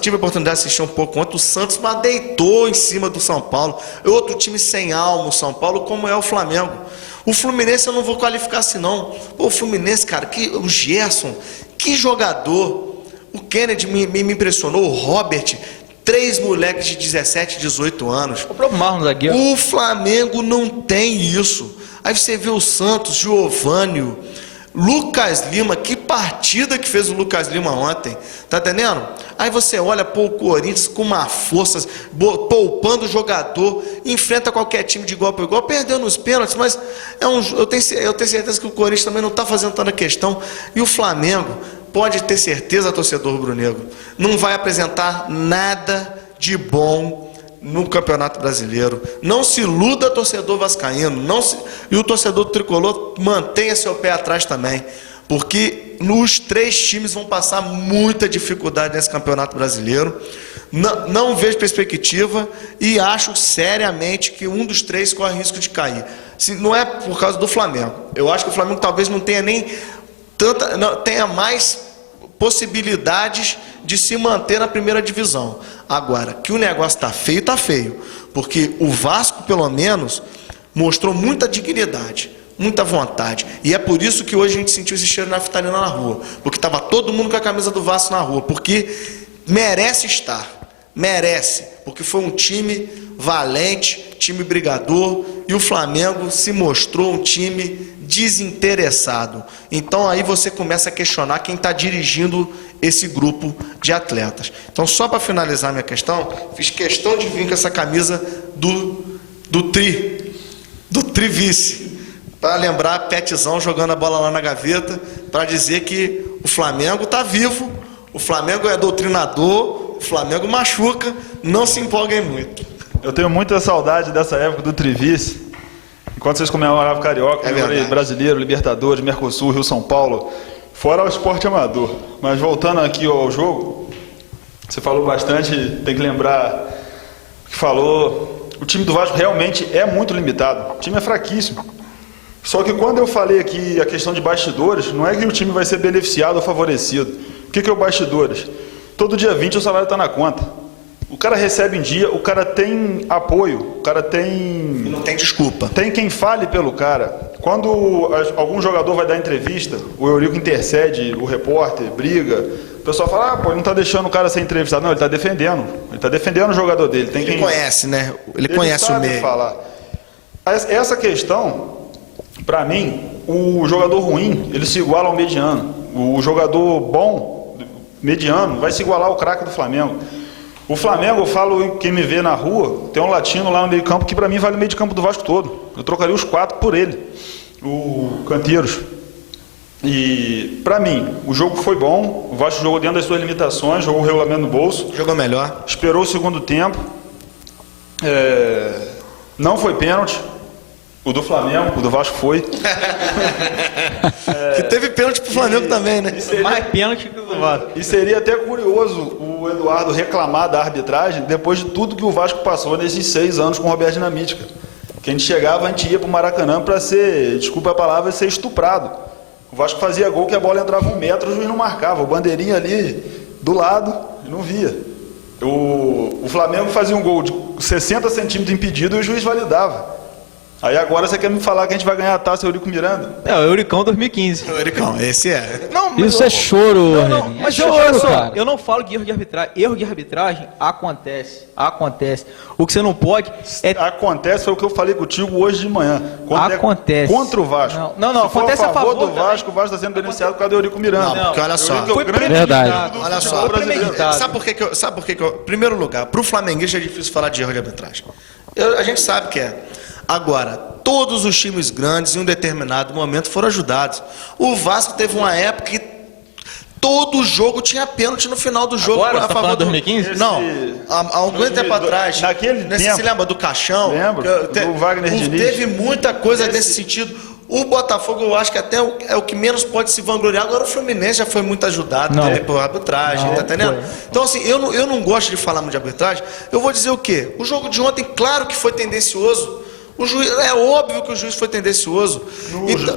tive a oportunidade de assistir um pouco ontem, o Santos, mas deitou em cima do São Paulo. Outro time sem alma, o São Paulo, como é o Flamengo. O Fluminense eu não vou qualificar assim não. Pô, o Fluminense, cara, o Gerson, que jogador. O Kennedy me impressionou, o Robert, 3 moleques de 17, 18 anos. O próprio Marlon zagueiro. O Flamengo não tem isso. Aí você vê o Santos, Giovânio, Lucas Lima, que partida que fez o Lucas Lima ontem, tá entendendo? Aí você olha, pô, o Corinthians com uma força, poupando o jogador, enfrenta qualquer time de igual para igual, perdeu nos pênaltis, mas eu tenho certeza que o Corinthians também não está fazendo tanta questão, e o Flamengo, pode ter certeza, torcedor rubro-negro, não vai apresentar nada de bom no Campeonato Brasileiro. Não se iluda, torcedor vascaíno, e o torcedor tricolor mantenha seu pé atrás também, porque os 3 times vão passar muita dificuldade nesse Campeonato Brasileiro. Não vejo perspectiva e acho seriamente que um dos 3 corre risco de cair. Não é por causa do Flamengo. Eu acho que o Flamengo talvez não tenha nem tenha mais possibilidades de se manter na primeira divisão. Agora, que o negócio está feio, porque o Vasco, pelo menos, mostrou muita dignidade, muita vontade, e é por isso que hoje a gente sentiu esse cheiro de naftalina na rua, porque estava todo mundo com a camisa do Vasco na rua, porque merece estar, porque foi um time valente, time brigador, e o Flamengo se mostrou um time desinteressado. Então aí você começa a questionar quem está dirigindo esse grupo de atletas. Então, só para finalizar minha questão, fiz questão de vir com essa camisa do Tri Vice, para lembrar Petzão jogando a bola lá na gaveta, para dizer que o Flamengo está vivo, o Flamengo é doutrinador, o Flamengo machuca, não se empolguem muito. Eu tenho muita saudade dessa época do Tri Vice, enquanto vocês comemoravam Carioca, Brasileiro, Libertadores, Mercosul, Rio, São Paulo, fora o esporte amador. Mas voltando aqui ao jogo, você falou bastante, tem que lembrar que falou, o time do Vasco realmente é muito limitado, o time é fraquíssimo. Só que quando eu falei aqui a questão de bastidores, não é que o time vai ser beneficiado ou favorecido. O que é o bastidores? Todo dia 20 o salário está na conta. O cara recebe em dia, o cara tem apoio, o cara tem... Não tem desculpa. Tem quem fale pelo cara. Quando algum jogador vai dar entrevista, o Eurico intercede, o repórter briga, o pessoal fala, pô, ele não está deixando o cara ser entrevistado. Não, ele está defendendo. Ele está defendendo o jogador dele. Tem ele conhece, né? Ele conhece o meio. Falar. Essa questão, para mim, o jogador ruim, ele se iguala ao mediano. O jogador bom, mediano, vai se igualar ao craque do Flamengo. O Flamengo, eu falo, quem me vê na rua, tem um latino lá no meio campo que para mim vale o meio de campo do Vasco todo. Eu trocaria os 4 por ele, o Canteiros. E para mim, o jogo foi bom, o Vasco jogou dentro das suas limitações, jogou o regulamento no bolso. Jogou melhor. Esperou o segundo tempo. Não foi pênalti. O do Flamengo, o do Vasco foi. Que teve pênalti pro Flamengo também, né? Mais pênalti que o do Vasco. E seria até curioso o Eduardo reclamar da arbitragem depois de tudo que o Vasco passou nesses 6 anos com o Roberto Dinamite. Que a gente chegava, a gente ia pro Maracanã para ser, desculpa a palavra, ser estuprado. O Vasco fazia gol que a bola entrava 1 metro, o juiz não marcava. O bandeirinha ali do lado e não via. O Flamengo fazia um gol de 60 centímetros impedido e o juiz validava. Aí agora você quer me falar que a gente vai ganhar a taça Eurico Miranda? É, o Euricão 2015. O Euricão, esse é. Não, Isso é choro, não, mas choro, olha só, cara. eu não falo de erro de arbitragem. Erro de arbitragem acontece. O que você não pode é... Acontece, foi o que eu falei contigo hoje de manhã. Acontece. Contra o Vasco. Não, Se for acontece a favor do também. Vasco, o Vasco está sendo beneficiado por causa do Eurico Miranda. Não, porque olha só. Foi Verdade. Olha só. Sabe por que eu... Primeiro lugar, pro flamenguista é difícil falar de erro de arbitragem. A gente sabe que é. Agora, todos os times grandes, em um determinado momento, foram ajudados. O Vasco teve uma época que todo jogo tinha pênalti no final do jogo. Agora, a você tá favor falando do 2015? Não, há algum tempo atrás. Naquele tempo. Você se lembra do Caixão? Lembro, do Wagner Diniz. Teve muita coisa nesse sentido. O Botafogo, eu acho que até é o que menos pode se vangloriar. Agora o Fluminense já foi muito ajudado também por arbitragem, tá entendendo? Então, assim, eu não gosto de falar muito de arbitragem. Eu vou dizer o quê? O jogo de ontem, claro que foi tendencioso. O juiz, é óbvio que o juiz foi tendencioso.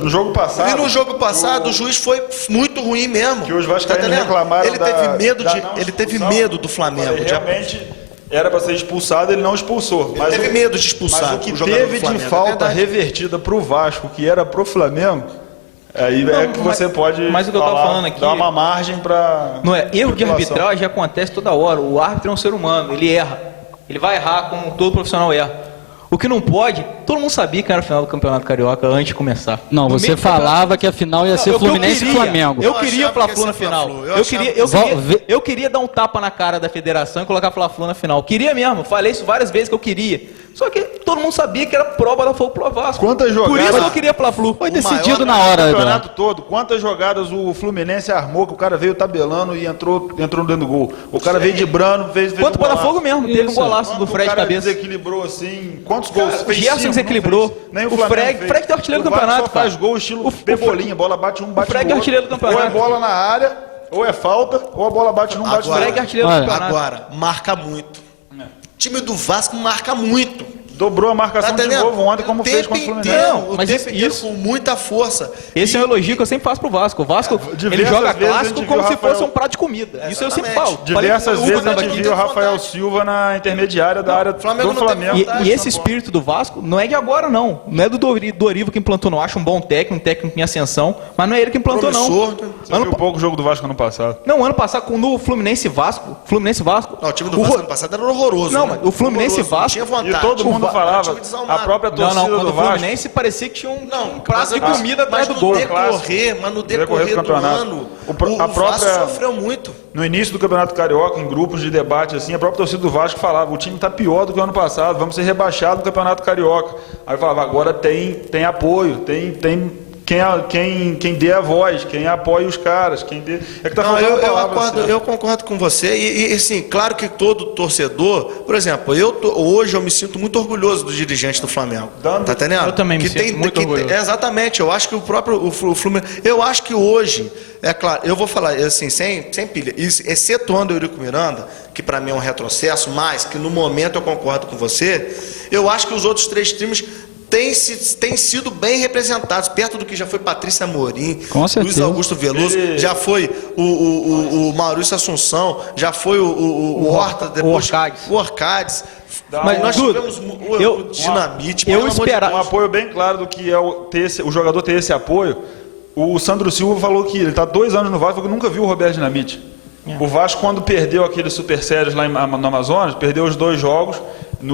No jogo passado. E no jogo passado, o juiz foi muito ruim mesmo. Que os vascaínos reclamaram ele teve medo do Flamengo. Realmente era para ser expulsado, ele não expulsou. Ele teve medo de expulsar. Mas o que teve de falta revertida para o Vasco, que era para o Flamengo, aí é que você pode mas o que eu tava falando aqui, dar uma margem para... Não é, erro de arbitragem acontece toda hora. O árbitro é um ser humano, ele erra. Ele vai errar como todo profissional erra. O que não pode, todo mundo sabia que era a final do Campeonato Carioca antes de começar. Não, você falava que a final ia ser Fluminense e Flamengo. Eu queria Fla-Flu na final. Eu queria dar um tapa na cara da federação e colocar Fla-Flu na final. Queria mesmo, falei isso várias vezes que eu queria. Só que todo mundo sabia que era prova da Botafogo pro Vasco. Quantas jogadas? Por isso eu queria Fla-Flu. Foi decidido na hora, o campeonato todo. Quantas jogadas o Fluminense armou que o cara veio tabelando e entrou dentro do gol. O cara veio driblando, fez quanto o Botafogo mesmo, teve um golaço do Fred de cabeça. Desequilibrou assim, quantos gols? O Gerson desequilibrou. Nem o Fred é artilheiro do campeonato. Só faz gol estilo Pebolinha, bola bate um, bate o Fred é artilheiro do campeonato. Ou é bola na área, ou é falta, ou a bola bate num, bate no outro. Fred é artilheiro do campeonato. Agora, marca muito. O time do Vasco marca muito. Dobrou a marcação de novo ontem, como fez contra o Fluminense. Não, mas isso com muita força. Esse é um elogio que eu sempre faço pro Vasco. O Vasco, ele joga clássico como se fosse um prato de comida. Isso eu sempre falo. Diversas vezes a gente viu o Rafael Silva na intermediária da área do Flamengo. E esse espírito do Vasco não é de agora, não. Não é do Dorival que implantou, não. Acho um bom técnico em ascensão, mas não é ele que implantou, não. Você viu pouco o jogo do Vasco ano passado? Não, ano passado, no Fluminense Vasco. Não, o time do Vasco ano passado era horroroso. Não, mas o Fluminense Vasco. Tinha vontade. E todo mundo falava, a própria torcida do Vasco. O Fluminense parecia que tinha um prato de comida atrás do gol. Mas no decorrer do ano, o Vasco sofreu muito. No início do Campeonato Carioca, em grupos de debate, assim, a própria torcida do Vasco falava, o time está pior do que o ano passado, vamos ser rebaixados no Campeonato Carioca. Aí eu falava, agora tem apoio, tem quem dê a voz, quem apoia os caras, quem dê... É que tá eu concordo com você e assim, claro que todo torcedor, por exemplo, hoje eu me sinto muito orgulhoso do dirigente do Flamengo, tá entendendo? Eu também me sinto muito orgulhoso. Exatamente, eu acho que o Fluminense, eu acho que hoje, é claro, eu vou falar assim, sem pilha, excetuando o Eurico Miranda, que para mim é um retrocesso, mas que no momento eu concordo com você, eu acho que os outros três times têm sido bem representados, perto do que já foi Patrícia Amorim, Luiz Augusto Veloso, já foi o Maurício Assunção, já foi o Horta, depois o Orcades. Mas nós tivemos o Dinamite. Eu esperava um apoio bem claro do que é o jogador ter esse apoio. O Sandro Silva falou que ele está 2 anos no Vasco e nunca viu o Roberto Dinamite. O Vasco, quando perdeu aqueles super sérios lá no Amazonas, perdeu os 2 jogos.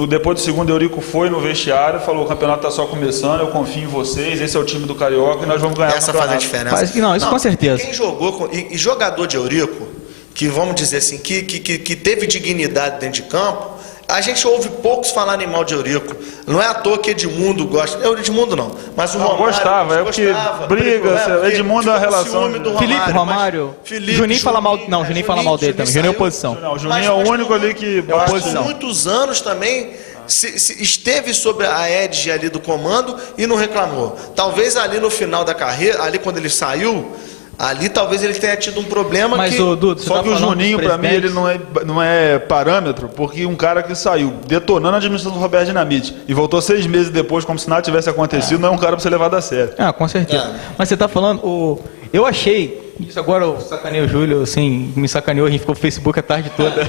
Depois do segundo, Eurico foi no vestiário, falou: o campeonato está só começando, eu confio em vocês, esse é o time do Carioca e nós vamos ganhar o campeonato. Essa faz a diferença. Não, isso com certeza. Quem jogou, e jogador de Eurico, que vamos dizer assim, que teve dignidade dentro de campo, a gente ouve poucos falarem mal de Eurico. Não é à toa que Edmundo gosta. Edmundo não, mas o Romário gostava, é porque briga, Edmundo é a relação. Felipe Romário. Juninho fala mal, não, Juninho fala mal dele também. Juninho é oposição. Não, Juninho é o único ali que eu acho que muitos anos também esteve sobre a égide ali do comando e não reclamou. Talvez ali no final da carreira, ali quando ele saiu, ali talvez ele tenha tido um problema. Mas o Dudu, só que o Juninho, para mim, ele não é parâmetro, porque um cara que saiu detonando a administração do Roberto Dinamite e voltou 6 meses depois, como se nada tivesse acontecido, não é um cara para ser levado a sério. Com certeza. Mas você está falando, eu achei, isso agora eu sacanei o Júlio, assim, me sacaneou, a gente ficou no Facebook a tarde toda.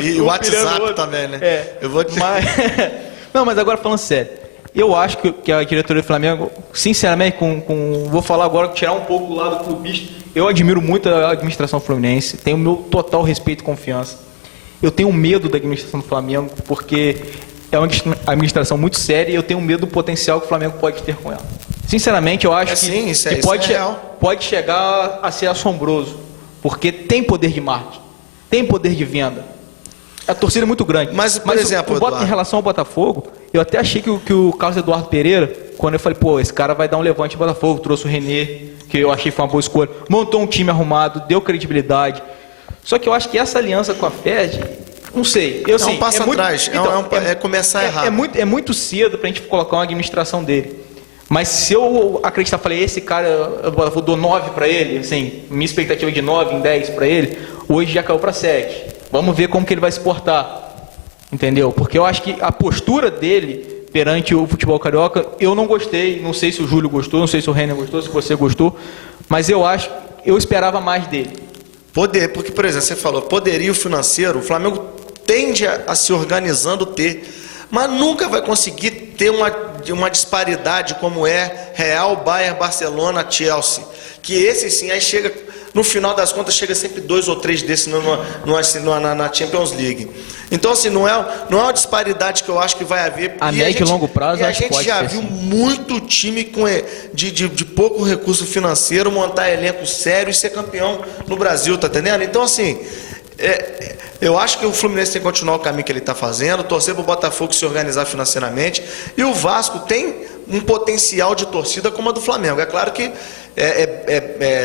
E o WhatsApp também, né? Eu vou te... Não, mas agora falando sério. Eu acho que a diretoria do Flamengo, sinceramente, vou falar agora, tirar um pouco do lado clubista, eu admiro muito a administração fluminense, tenho o meu total respeito e confiança. Eu tenho medo da administração do Flamengo, porque é uma administração muito séria e eu tenho medo do potencial que o Flamengo pode ter com ela. Sinceramente, eu acho que pode chegar a ser assombroso, porque tem poder de marketing, tem poder de venda. A torcida é muito grande. Mas por exemplo, em relação ao Botafogo, eu até achei que o Carlos Eduardo Pereira, quando eu falei, esse cara vai dar um levante no Botafogo, trouxe o Renê, que eu achei que foi uma boa escolha, montou um time arrumado, deu credibilidade. Só que eu acho que essa aliança com a FED, não sei. É um passo atrás, é começar errado. É muito cedo para a gente colocar uma administração dele. Mas se eu acreditar, falei, esse cara, eu dou 9 para ele, assim, minha expectativa é de 9 em 10 para ele, hoje já caiu para 7. Vamos ver como que ele vai se portar, entendeu? Porque eu acho que a postura dele perante o futebol carioca, eu não gostei, não sei se o Júlio gostou, não sei se o Renner gostou, se você gostou, mas eu esperava mais dele. Porque, por exemplo, você falou, poderio financeiro, o Flamengo tende a se organizando mas nunca vai conseguir ter uma disparidade como é Real, Bayern, Barcelona, Chelsea. Que esse sim, aí chega, no final das contas, chega sempre 2 ou 3 desses na Champions League. Então, assim, não é uma disparidade que eu acho que vai haver. A médio e longo prazo, a gente já viu muito time de pouco recurso financeiro montar elenco sério e ser campeão no Brasil, tá entendendo? Então, assim, eu acho que o Fluminense tem que continuar o caminho que ele está fazendo, torcer para o Botafogo se organizar financeiramente, e o Vasco tem um potencial de torcida como a do Flamengo. É claro que,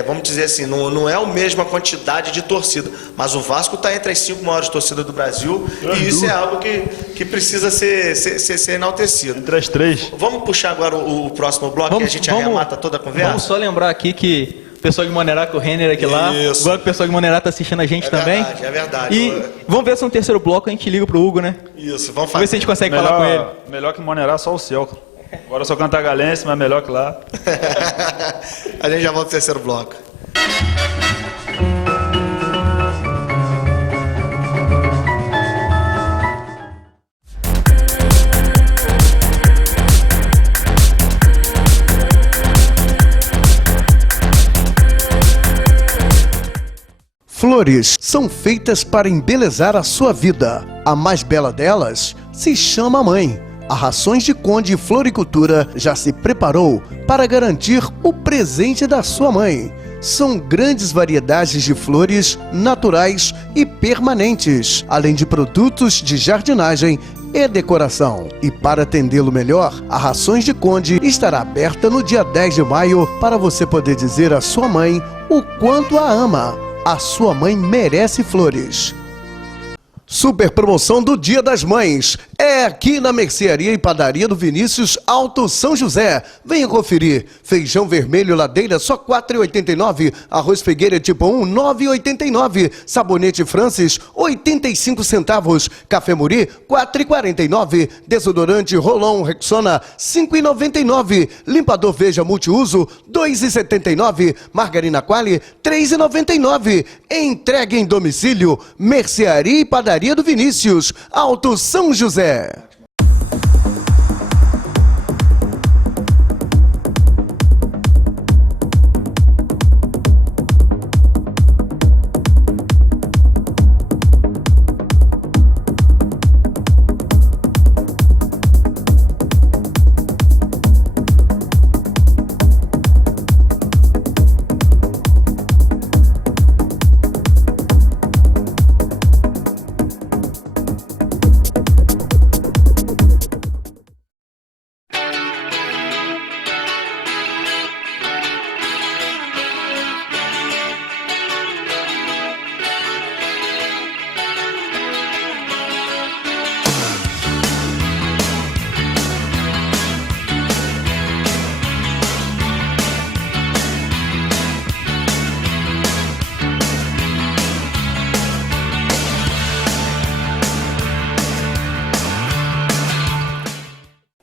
vamos dizer assim, não é a mesma quantidade de torcida, mas o Vasco está entre as 5 maiores torcidas do Brasil, e isso é algo que precisa ser enaltecido. Entre as 3. Vamos puxar agora o próximo bloco, que a gente arremata toda a conversa? Vamos só lembrar aqui que o pessoal de Monerá, que o Renner aqui lá, agora que o pessoal de Monerá está assistindo a gente também. É verdade. E vamos ver se no terceiro bloco a gente liga pro Hugo, né? Isso, vamos ver se a gente consegue falar com ele. Melhor que Monerá, só o céu. Agora eu sou cantagalense, mas melhor que lá. A gente já volta pro terceiro bloco. Flores são feitas para embelezar a sua vida. A mais bela delas se chama mãe. A Rações de Conde Floricultura já se preparou para garantir o presente da sua mãe. São grandes variedades de flores naturais e permanentes, além de produtos de jardinagem e decoração. E para atendê-lo melhor, a Rações de Conde estará aberta no dia 10 de maio para você poder dizer à sua mãe o quanto a ama. A sua mãe merece flores. Super promoção do Dia das Mães. É aqui na Mercearia e Padaria do Vinícius, Alto São José. Venha conferir. Feijão vermelho Ladeira, só R$ 4,89. Arroz Figueira tipo 1, R$ 9,89. Sabonete Francis, 85 centavos. Café Muri, R$ 4,49. Desodorante Rolon Rexona, R$ 5,99. Limpador Veja Multiuso, R$ 2,79. Margarina Quali, R$ 3,99. Entregue em domicílio. Mercearia e Padaria do Vinícius, Alto São José.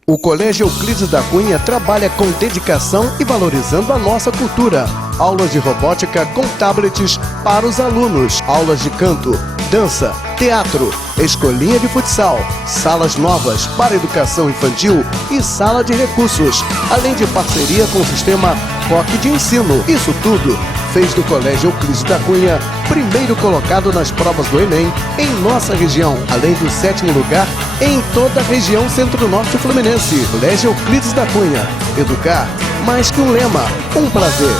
O Colégio Euclides da Cunha trabalha com dedicação e valorizando a nossa cultura. Aulas de robótica com tablets para os alunos, aulas de canto, dança, teatro, escolinha de futsal, salas novas para educação infantil e sala de recursos, além de parceria com o sistema COC de ensino. Isso tudo fez do Colégio Euclides da Cunha primeiro colocado nas provas do Enem em nossa região, além do 7º lugar em toda a região centro-norte fluminense. Colégio Euclides da Cunha. Educar mais que um lema, um prazer.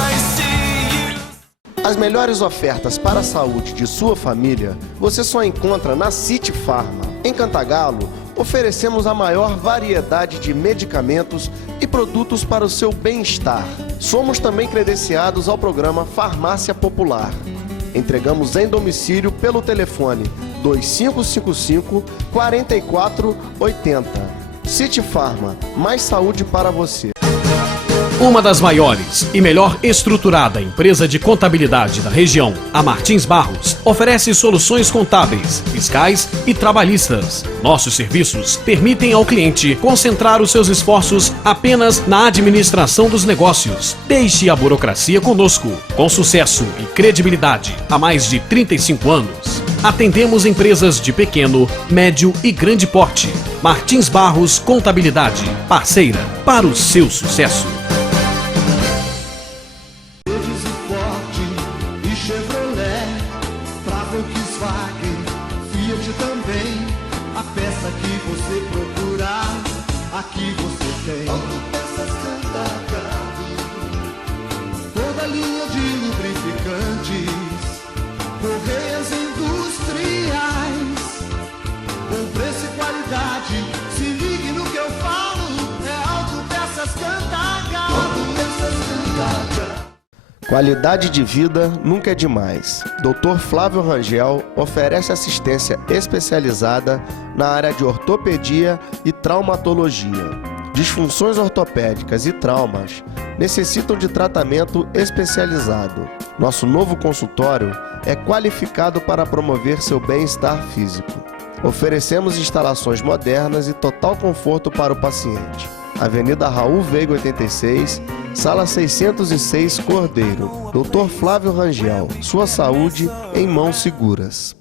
As melhores ofertas para a saúde de sua família você só encontra na City Pharma. Em Cantagalo, oferecemos a maior variedade de medicamentos e produtos para o seu bem-estar. Somos também credenciados ao programa Farmácia Popular. Entregamos em domicílio pelo telefone 2555-4480. City Pharma, mais saúde para você. Uma das maiores e melhor estruturada empresa de contabilidade da região, a Martins Barros, oferece soluções contábeis, fiscais e trabalhistas. Nossos serviços permitem ao cliente concentrar os seus esforços apenas na administração dos negócios. Deixe a burocracia conosco. Com sucesso e credibilidade há mais de 35 anos. Atendemos empresas de pequeno, médio e grande porte. Martins Barros Contabilidade, parceira para o seu sucesso. E Chevrolet, pra Volkswagen, Fiat também. A peça que você procurar, aqui você tem. Autopeças Cantagallo, toda linha de lubrificantes, correias industriais, com preço e qualidade. Se ligue no que eu falo, é Autopeças Cantagallo. Autopeças Cantagallo. Qualidade de vida nunca é demais. Dr. Flávio Rangel oferece assistência especializada na área de ortopedia e traumatologia. Disfunções ortopédicas e traumas necessitam de tratamento especializado. Nosso novo consultório é qualificado para promover seu bem-estar físico. Oferecemos instalações modernas e total conforto para o paciente. Avenida Raul Veiga 86, Sala 606, Cordeiro. Dr. Flávio Rangel, sua saúde em mãos seguras.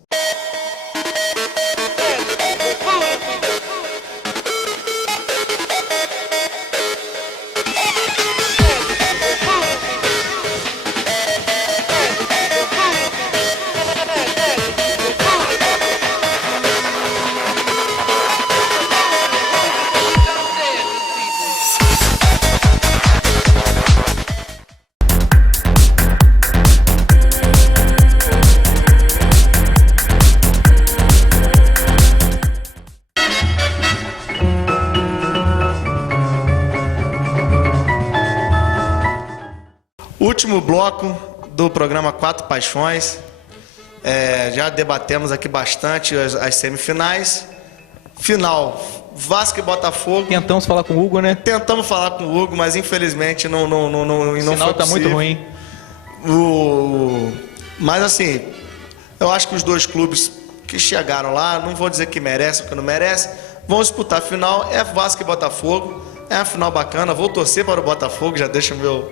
Último bloco do programa Quatro Paixões. Já debatemos aqui bastante as semifinais. Final, Vasco e Botafogo. Tentamos falar com o Hugo, né? Tentamos falar com o Hugo, mas infelizmente não O sinal tá muito ruim. Mas assim, eu acho que os dois clubes que chegaram lá, não vou dizer que merecem ou que não merecem, vão disputar a final. É Vasco e Botafogo. É uma final bacana. Vou torcer para o Botafogo, já deixo meu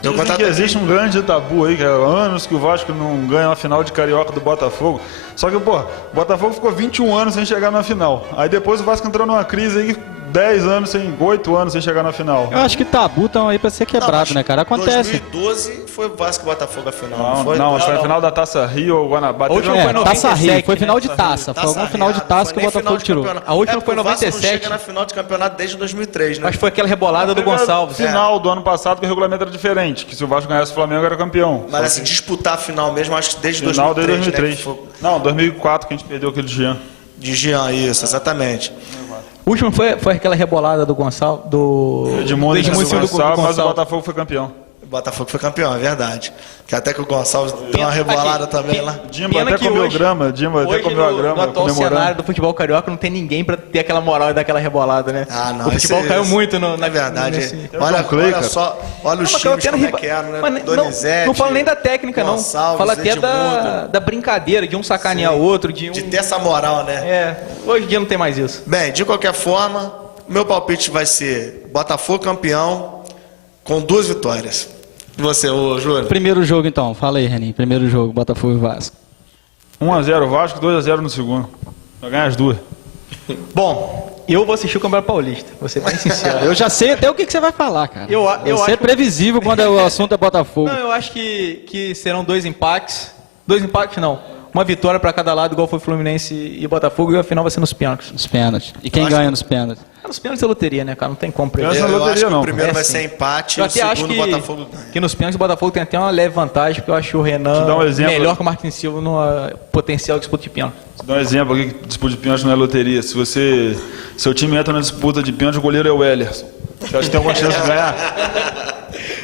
Dizem que existe um grande tabu aí, que há anos que o Vasco não ganha uma final de Carioca do Botafogo. Só que, pô, o Botafogo ficou 21 anos sem chegar na final. Aí depois o Vasco entrou numa crise aí, 8 anos sem chegar na final. Eu acho que tabu estão aí pra ser quebrado, né, cara? Acontece. 2012 foi o Vasco e Botafogo a final. Não, foi a final da Taça Rio ou Guanabara. A última foi 97, Taça Rio, foi final de Taça taça. Foi alguma final de taça que o Botafogo tirou. A última foi o Vasco 97. não chega na final de campeonato desde 2003, né? Acho que foi aquela rebolada do Gonçalves. Final do ano passado que o regulamento era diferente, que se o Vasco ganhasse o Flamengo era campeão. Mas assim, disputar a final mesmo, acho que desde Final 2003. desde 2003. Né, foi... Não, 2004 que a gente perdeu aquele Jean. De Jean, isso, exatamente. O último foi aquela rebolada do Gonçalves, do Edmundo em cima do Gonçalves, mas o Gonçalves. Botafogo foi campeão. O Botafogo foi campeão, é verdade. Que até que o Gonçalves deu uma rebolada também lá. Dimba até comeu grama, Dimba até comeu a grama. No atual comemorando. cenário do futebol carioca não tem ninguém pra ter aquela moral e dar aquela rebolada, né? Ah, não. O futebol caiu muito na verdade. Olha só, olha os times como é que eram, né? Mas Donizete, não fala nem da técnica, não. Fala até da brincadeira, de um sacanear o outro, de ter essa moral, né? Hoje em dia não tem mais isso. Bem, de qualquer forma, meu palpite vai ser Botafogo campeão com 2 vitórias. E você, Júlio? Primeiro jogo, então. Fala aí, Renin. Primeiro jogo, Botafogo e Vasco. 1-0 Vasco, 2-0 no segundo. Vai ganhar as duas. Bom, eu vou assistir o Campeonato Paulista, vou ser bem sincero. Eu já sei até o que você vai falar, cara. Eu Você é previsível quando o assunto é Botafogo. Não, eu acho que serão 2 empates. 2 empates, não. Uma vitória para cada lado, igual foi Fluminense e Botafogo, e a final vai ser nos pênaltis. Nos pênaltis. E quem ganha nos pênaltis? Nos pênaltis é loteria, né, cara? Não tem como prever. Eu acho que o primeiro vai ser empate e o segundo o Botafogo ganha. Que nos pênaltis o Botafogo tem até uma leve vantagem, porque eu acho o Renan melhor que o Marquinhos Silva no potencial de disputa de pênalti. Vou dar um exemplo aqui, que disputa de pênalti não é loteria. Se seu time entra na disputa de pênalti, o goleiro é o Wellerson. Você acha que tem alguma chance de ganhar?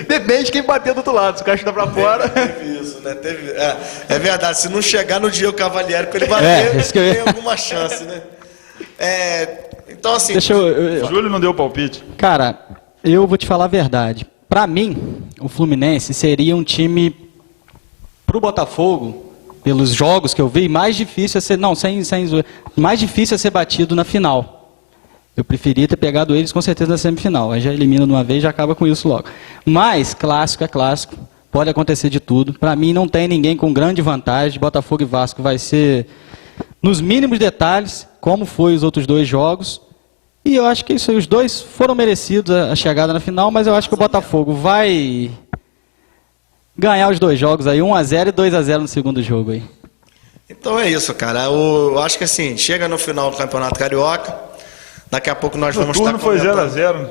Depende de quem bater do outro lado, se o cara chuta pra fora. Teve isso, né? É verdade, se não chegar no Diego Cavalieri pra ele bater, tem alguma chance, né? Então, assim, Deixa eu... Júlio não deu palpite. Cara, eu vou te falar a verdade. Para mim, o Fluminense seria um time, pro Botafogo, pelos jogos que eu vi, mais difícil a ser... Não, sem zoeira, mais difícil a ser batido na final. Eu preferia ter pegado eles com certeza na semifinal. Aí já elimina de uma vez e já acaba com isso logo. Mas, clássico é clássico. Pode acontecer de tudo. Para mim, não tem ninguém com grande vantagem. Botafogo e Vasco vai ser nos mínimos detalhes, como foi os outros dois jogos. E eu acho que isso aí, os dois foram merecidos a chegada na final, mas eu acho que o Botafogo vai ganhar os dois jogos aí, 1-0 e 2-0 no segundo jogo aí. Então é isso, cara. Eu acho que assim, chega no final do Campeonato Carioca, daqui a pouco nós vamos estar comentando. O turno foi 0-0.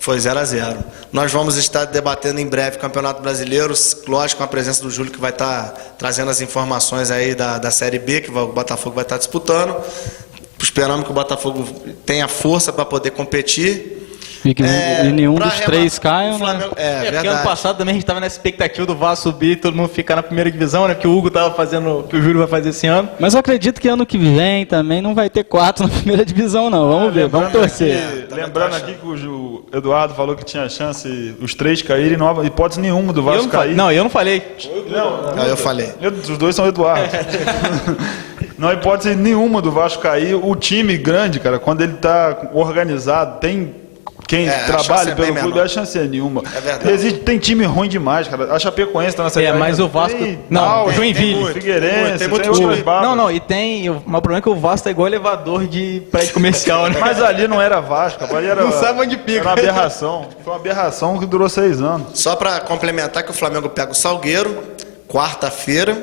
Foi 0-0. Nós vamos estar debatendo em breve o Campeonato Brasileiro, lógico, com a presença do Júlio, que vai estar trazendo as informações aí da Série B, que o Botafogo vai estar disputando. Esperamos que o Botafogo tenha força para poder competir. E que nenhum dos três caiam, Flamengo, né? Porque ano passado também a gente estava nessa expectativa do Vasco subir e todo mundo ficar na primeira divisão, né? Que o Hugo estava fazendo, que o Júlio vai fazer esse ano. Mas eu acredito que ano que vem também não vai ter 4 na primeira divisão, não. Vamos ver, vamos torcer. Lembrando aqui que o Eduardo falou que tinha chance os 3 caírem, não há hipótese nenhuma do Vasco cair. Não, eu não falei. Não, eu falei. Os dois são Eduardo. Não há hipótese nenhuma do Vasco cair. O time grande, cara, quando ele está organizado, tem quem trabalha pelo clube, a chance é nenhuma. É verdade. Tem time ruim demais, cara. A Chapecoense está na Série A. Mas o Vasco... Não, Joinville. Figueirense, tem muito outras time. babas. Não, e tem... O problema é que o Vasco é igual elevador de prédio comercial, né? Mas ali não era Vasco, ali era... Não sabe onde pica. Era uma aberração. Foi uma aberração que durou 6 anos. Só para complementar que o Flamengo pega o Salgueiro, quarta-feira.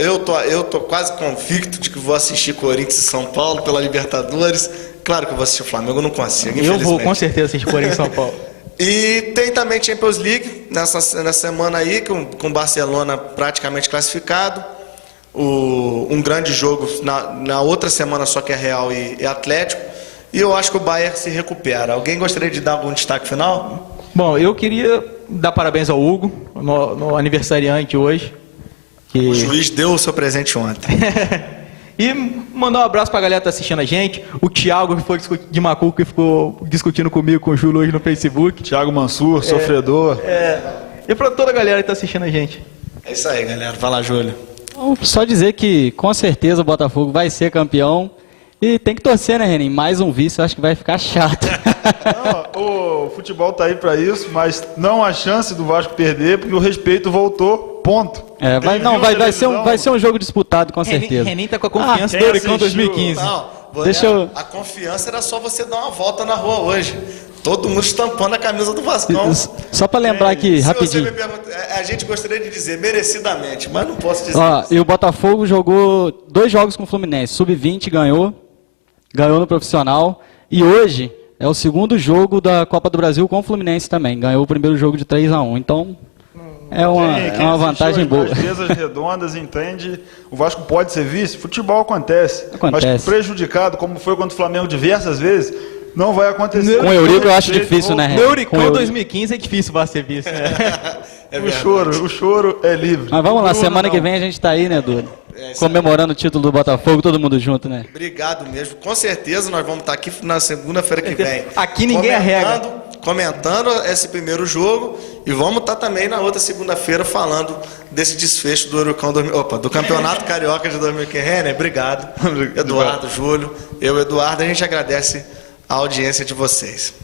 Eu tô quase convicto de que vou assistir Corinthians e São Paulo pela Libertadores. Claro que eu vou assistir o Flamengo, eu não consigo, Eu vou com certeza assistir Corinthians e São Paulo. E tem também Champions League nessa semana aí, com o Barcelona praticamente classificado. Um grande jogo na outra semana só, que é Real e Atlético. E eu acho que o Bayern se recupera. Alguém gostaria de dar algum destaque final? Bom, eu queria dar parabéns ao Hugo, no aniversariante hoje. O juiz deu o seu presente ontem. E mandar um abraço pra galera que tá assistindo a gente. O Thiago, que foi de Macuco, que ficou discutindo comigo com o Júlio hoje no Facebook. Thiago Mansur, sofredor. E pra toda a galera que tá assistindo a gente. É isso aí, galera. Vai lá, Júlio. Só dizer que, com certeza, o Botafogo vai ser campeão. E tem que torcer, né, Renin? Mais um vice, eu acho que vai ficar chato. Não, o futebol tá aí pra isso, mas não há chance do Vasco perder, porque o respeito voltou, ponto. Vai ser um jogo disputado, com certeza. Renin tá com a confiança do Huracão 2015. A confiança era só você dar uma volta na rua hoje. Todo mundo estampando a camisa do Vascão. Só para lembrar aqui, rapidinho. Você me pergunta, a gente gostaria de dizer merecidamente, mas não posso dizer isso. E o Botafogo jogou 2 jogos com o Fluminense. Sub-20 ganhou no profissional. E hoje é o segundo jogo da Copa do Brasil com o Fluminense também. Ganhou o primeiro jogo de 3-1. Então, é uma vantagem boa. As mesas redondas, entende? O Vasco pode ser vice. Futebol acontece. Mas prejudicado, como foi contra o Flamengo diversas vezes, não vai acontecer. Com o Eurico eu acho difícil, né, No Euricão 2015 é difícil o Vasco ser vice. O choro é livre. Mas vamos lá, semana que vem a gente tá aí, né, Duda? Comemorando o título do Botafogo, todo mundo junto, né? Obrigado mesmo. Com certeza nós vamos estar aqui na segunda-feira que vem. Aqui ninguém arrega. Comentando esse primeiro jogo, e vamos estar também na outra segunda-feira falando desse desfecho do Huracão do Campeonato Carioca de 2015. Renner, obrigado. Eduardo, Júlio, Eduardo, a gente agradece a audiência de vocês.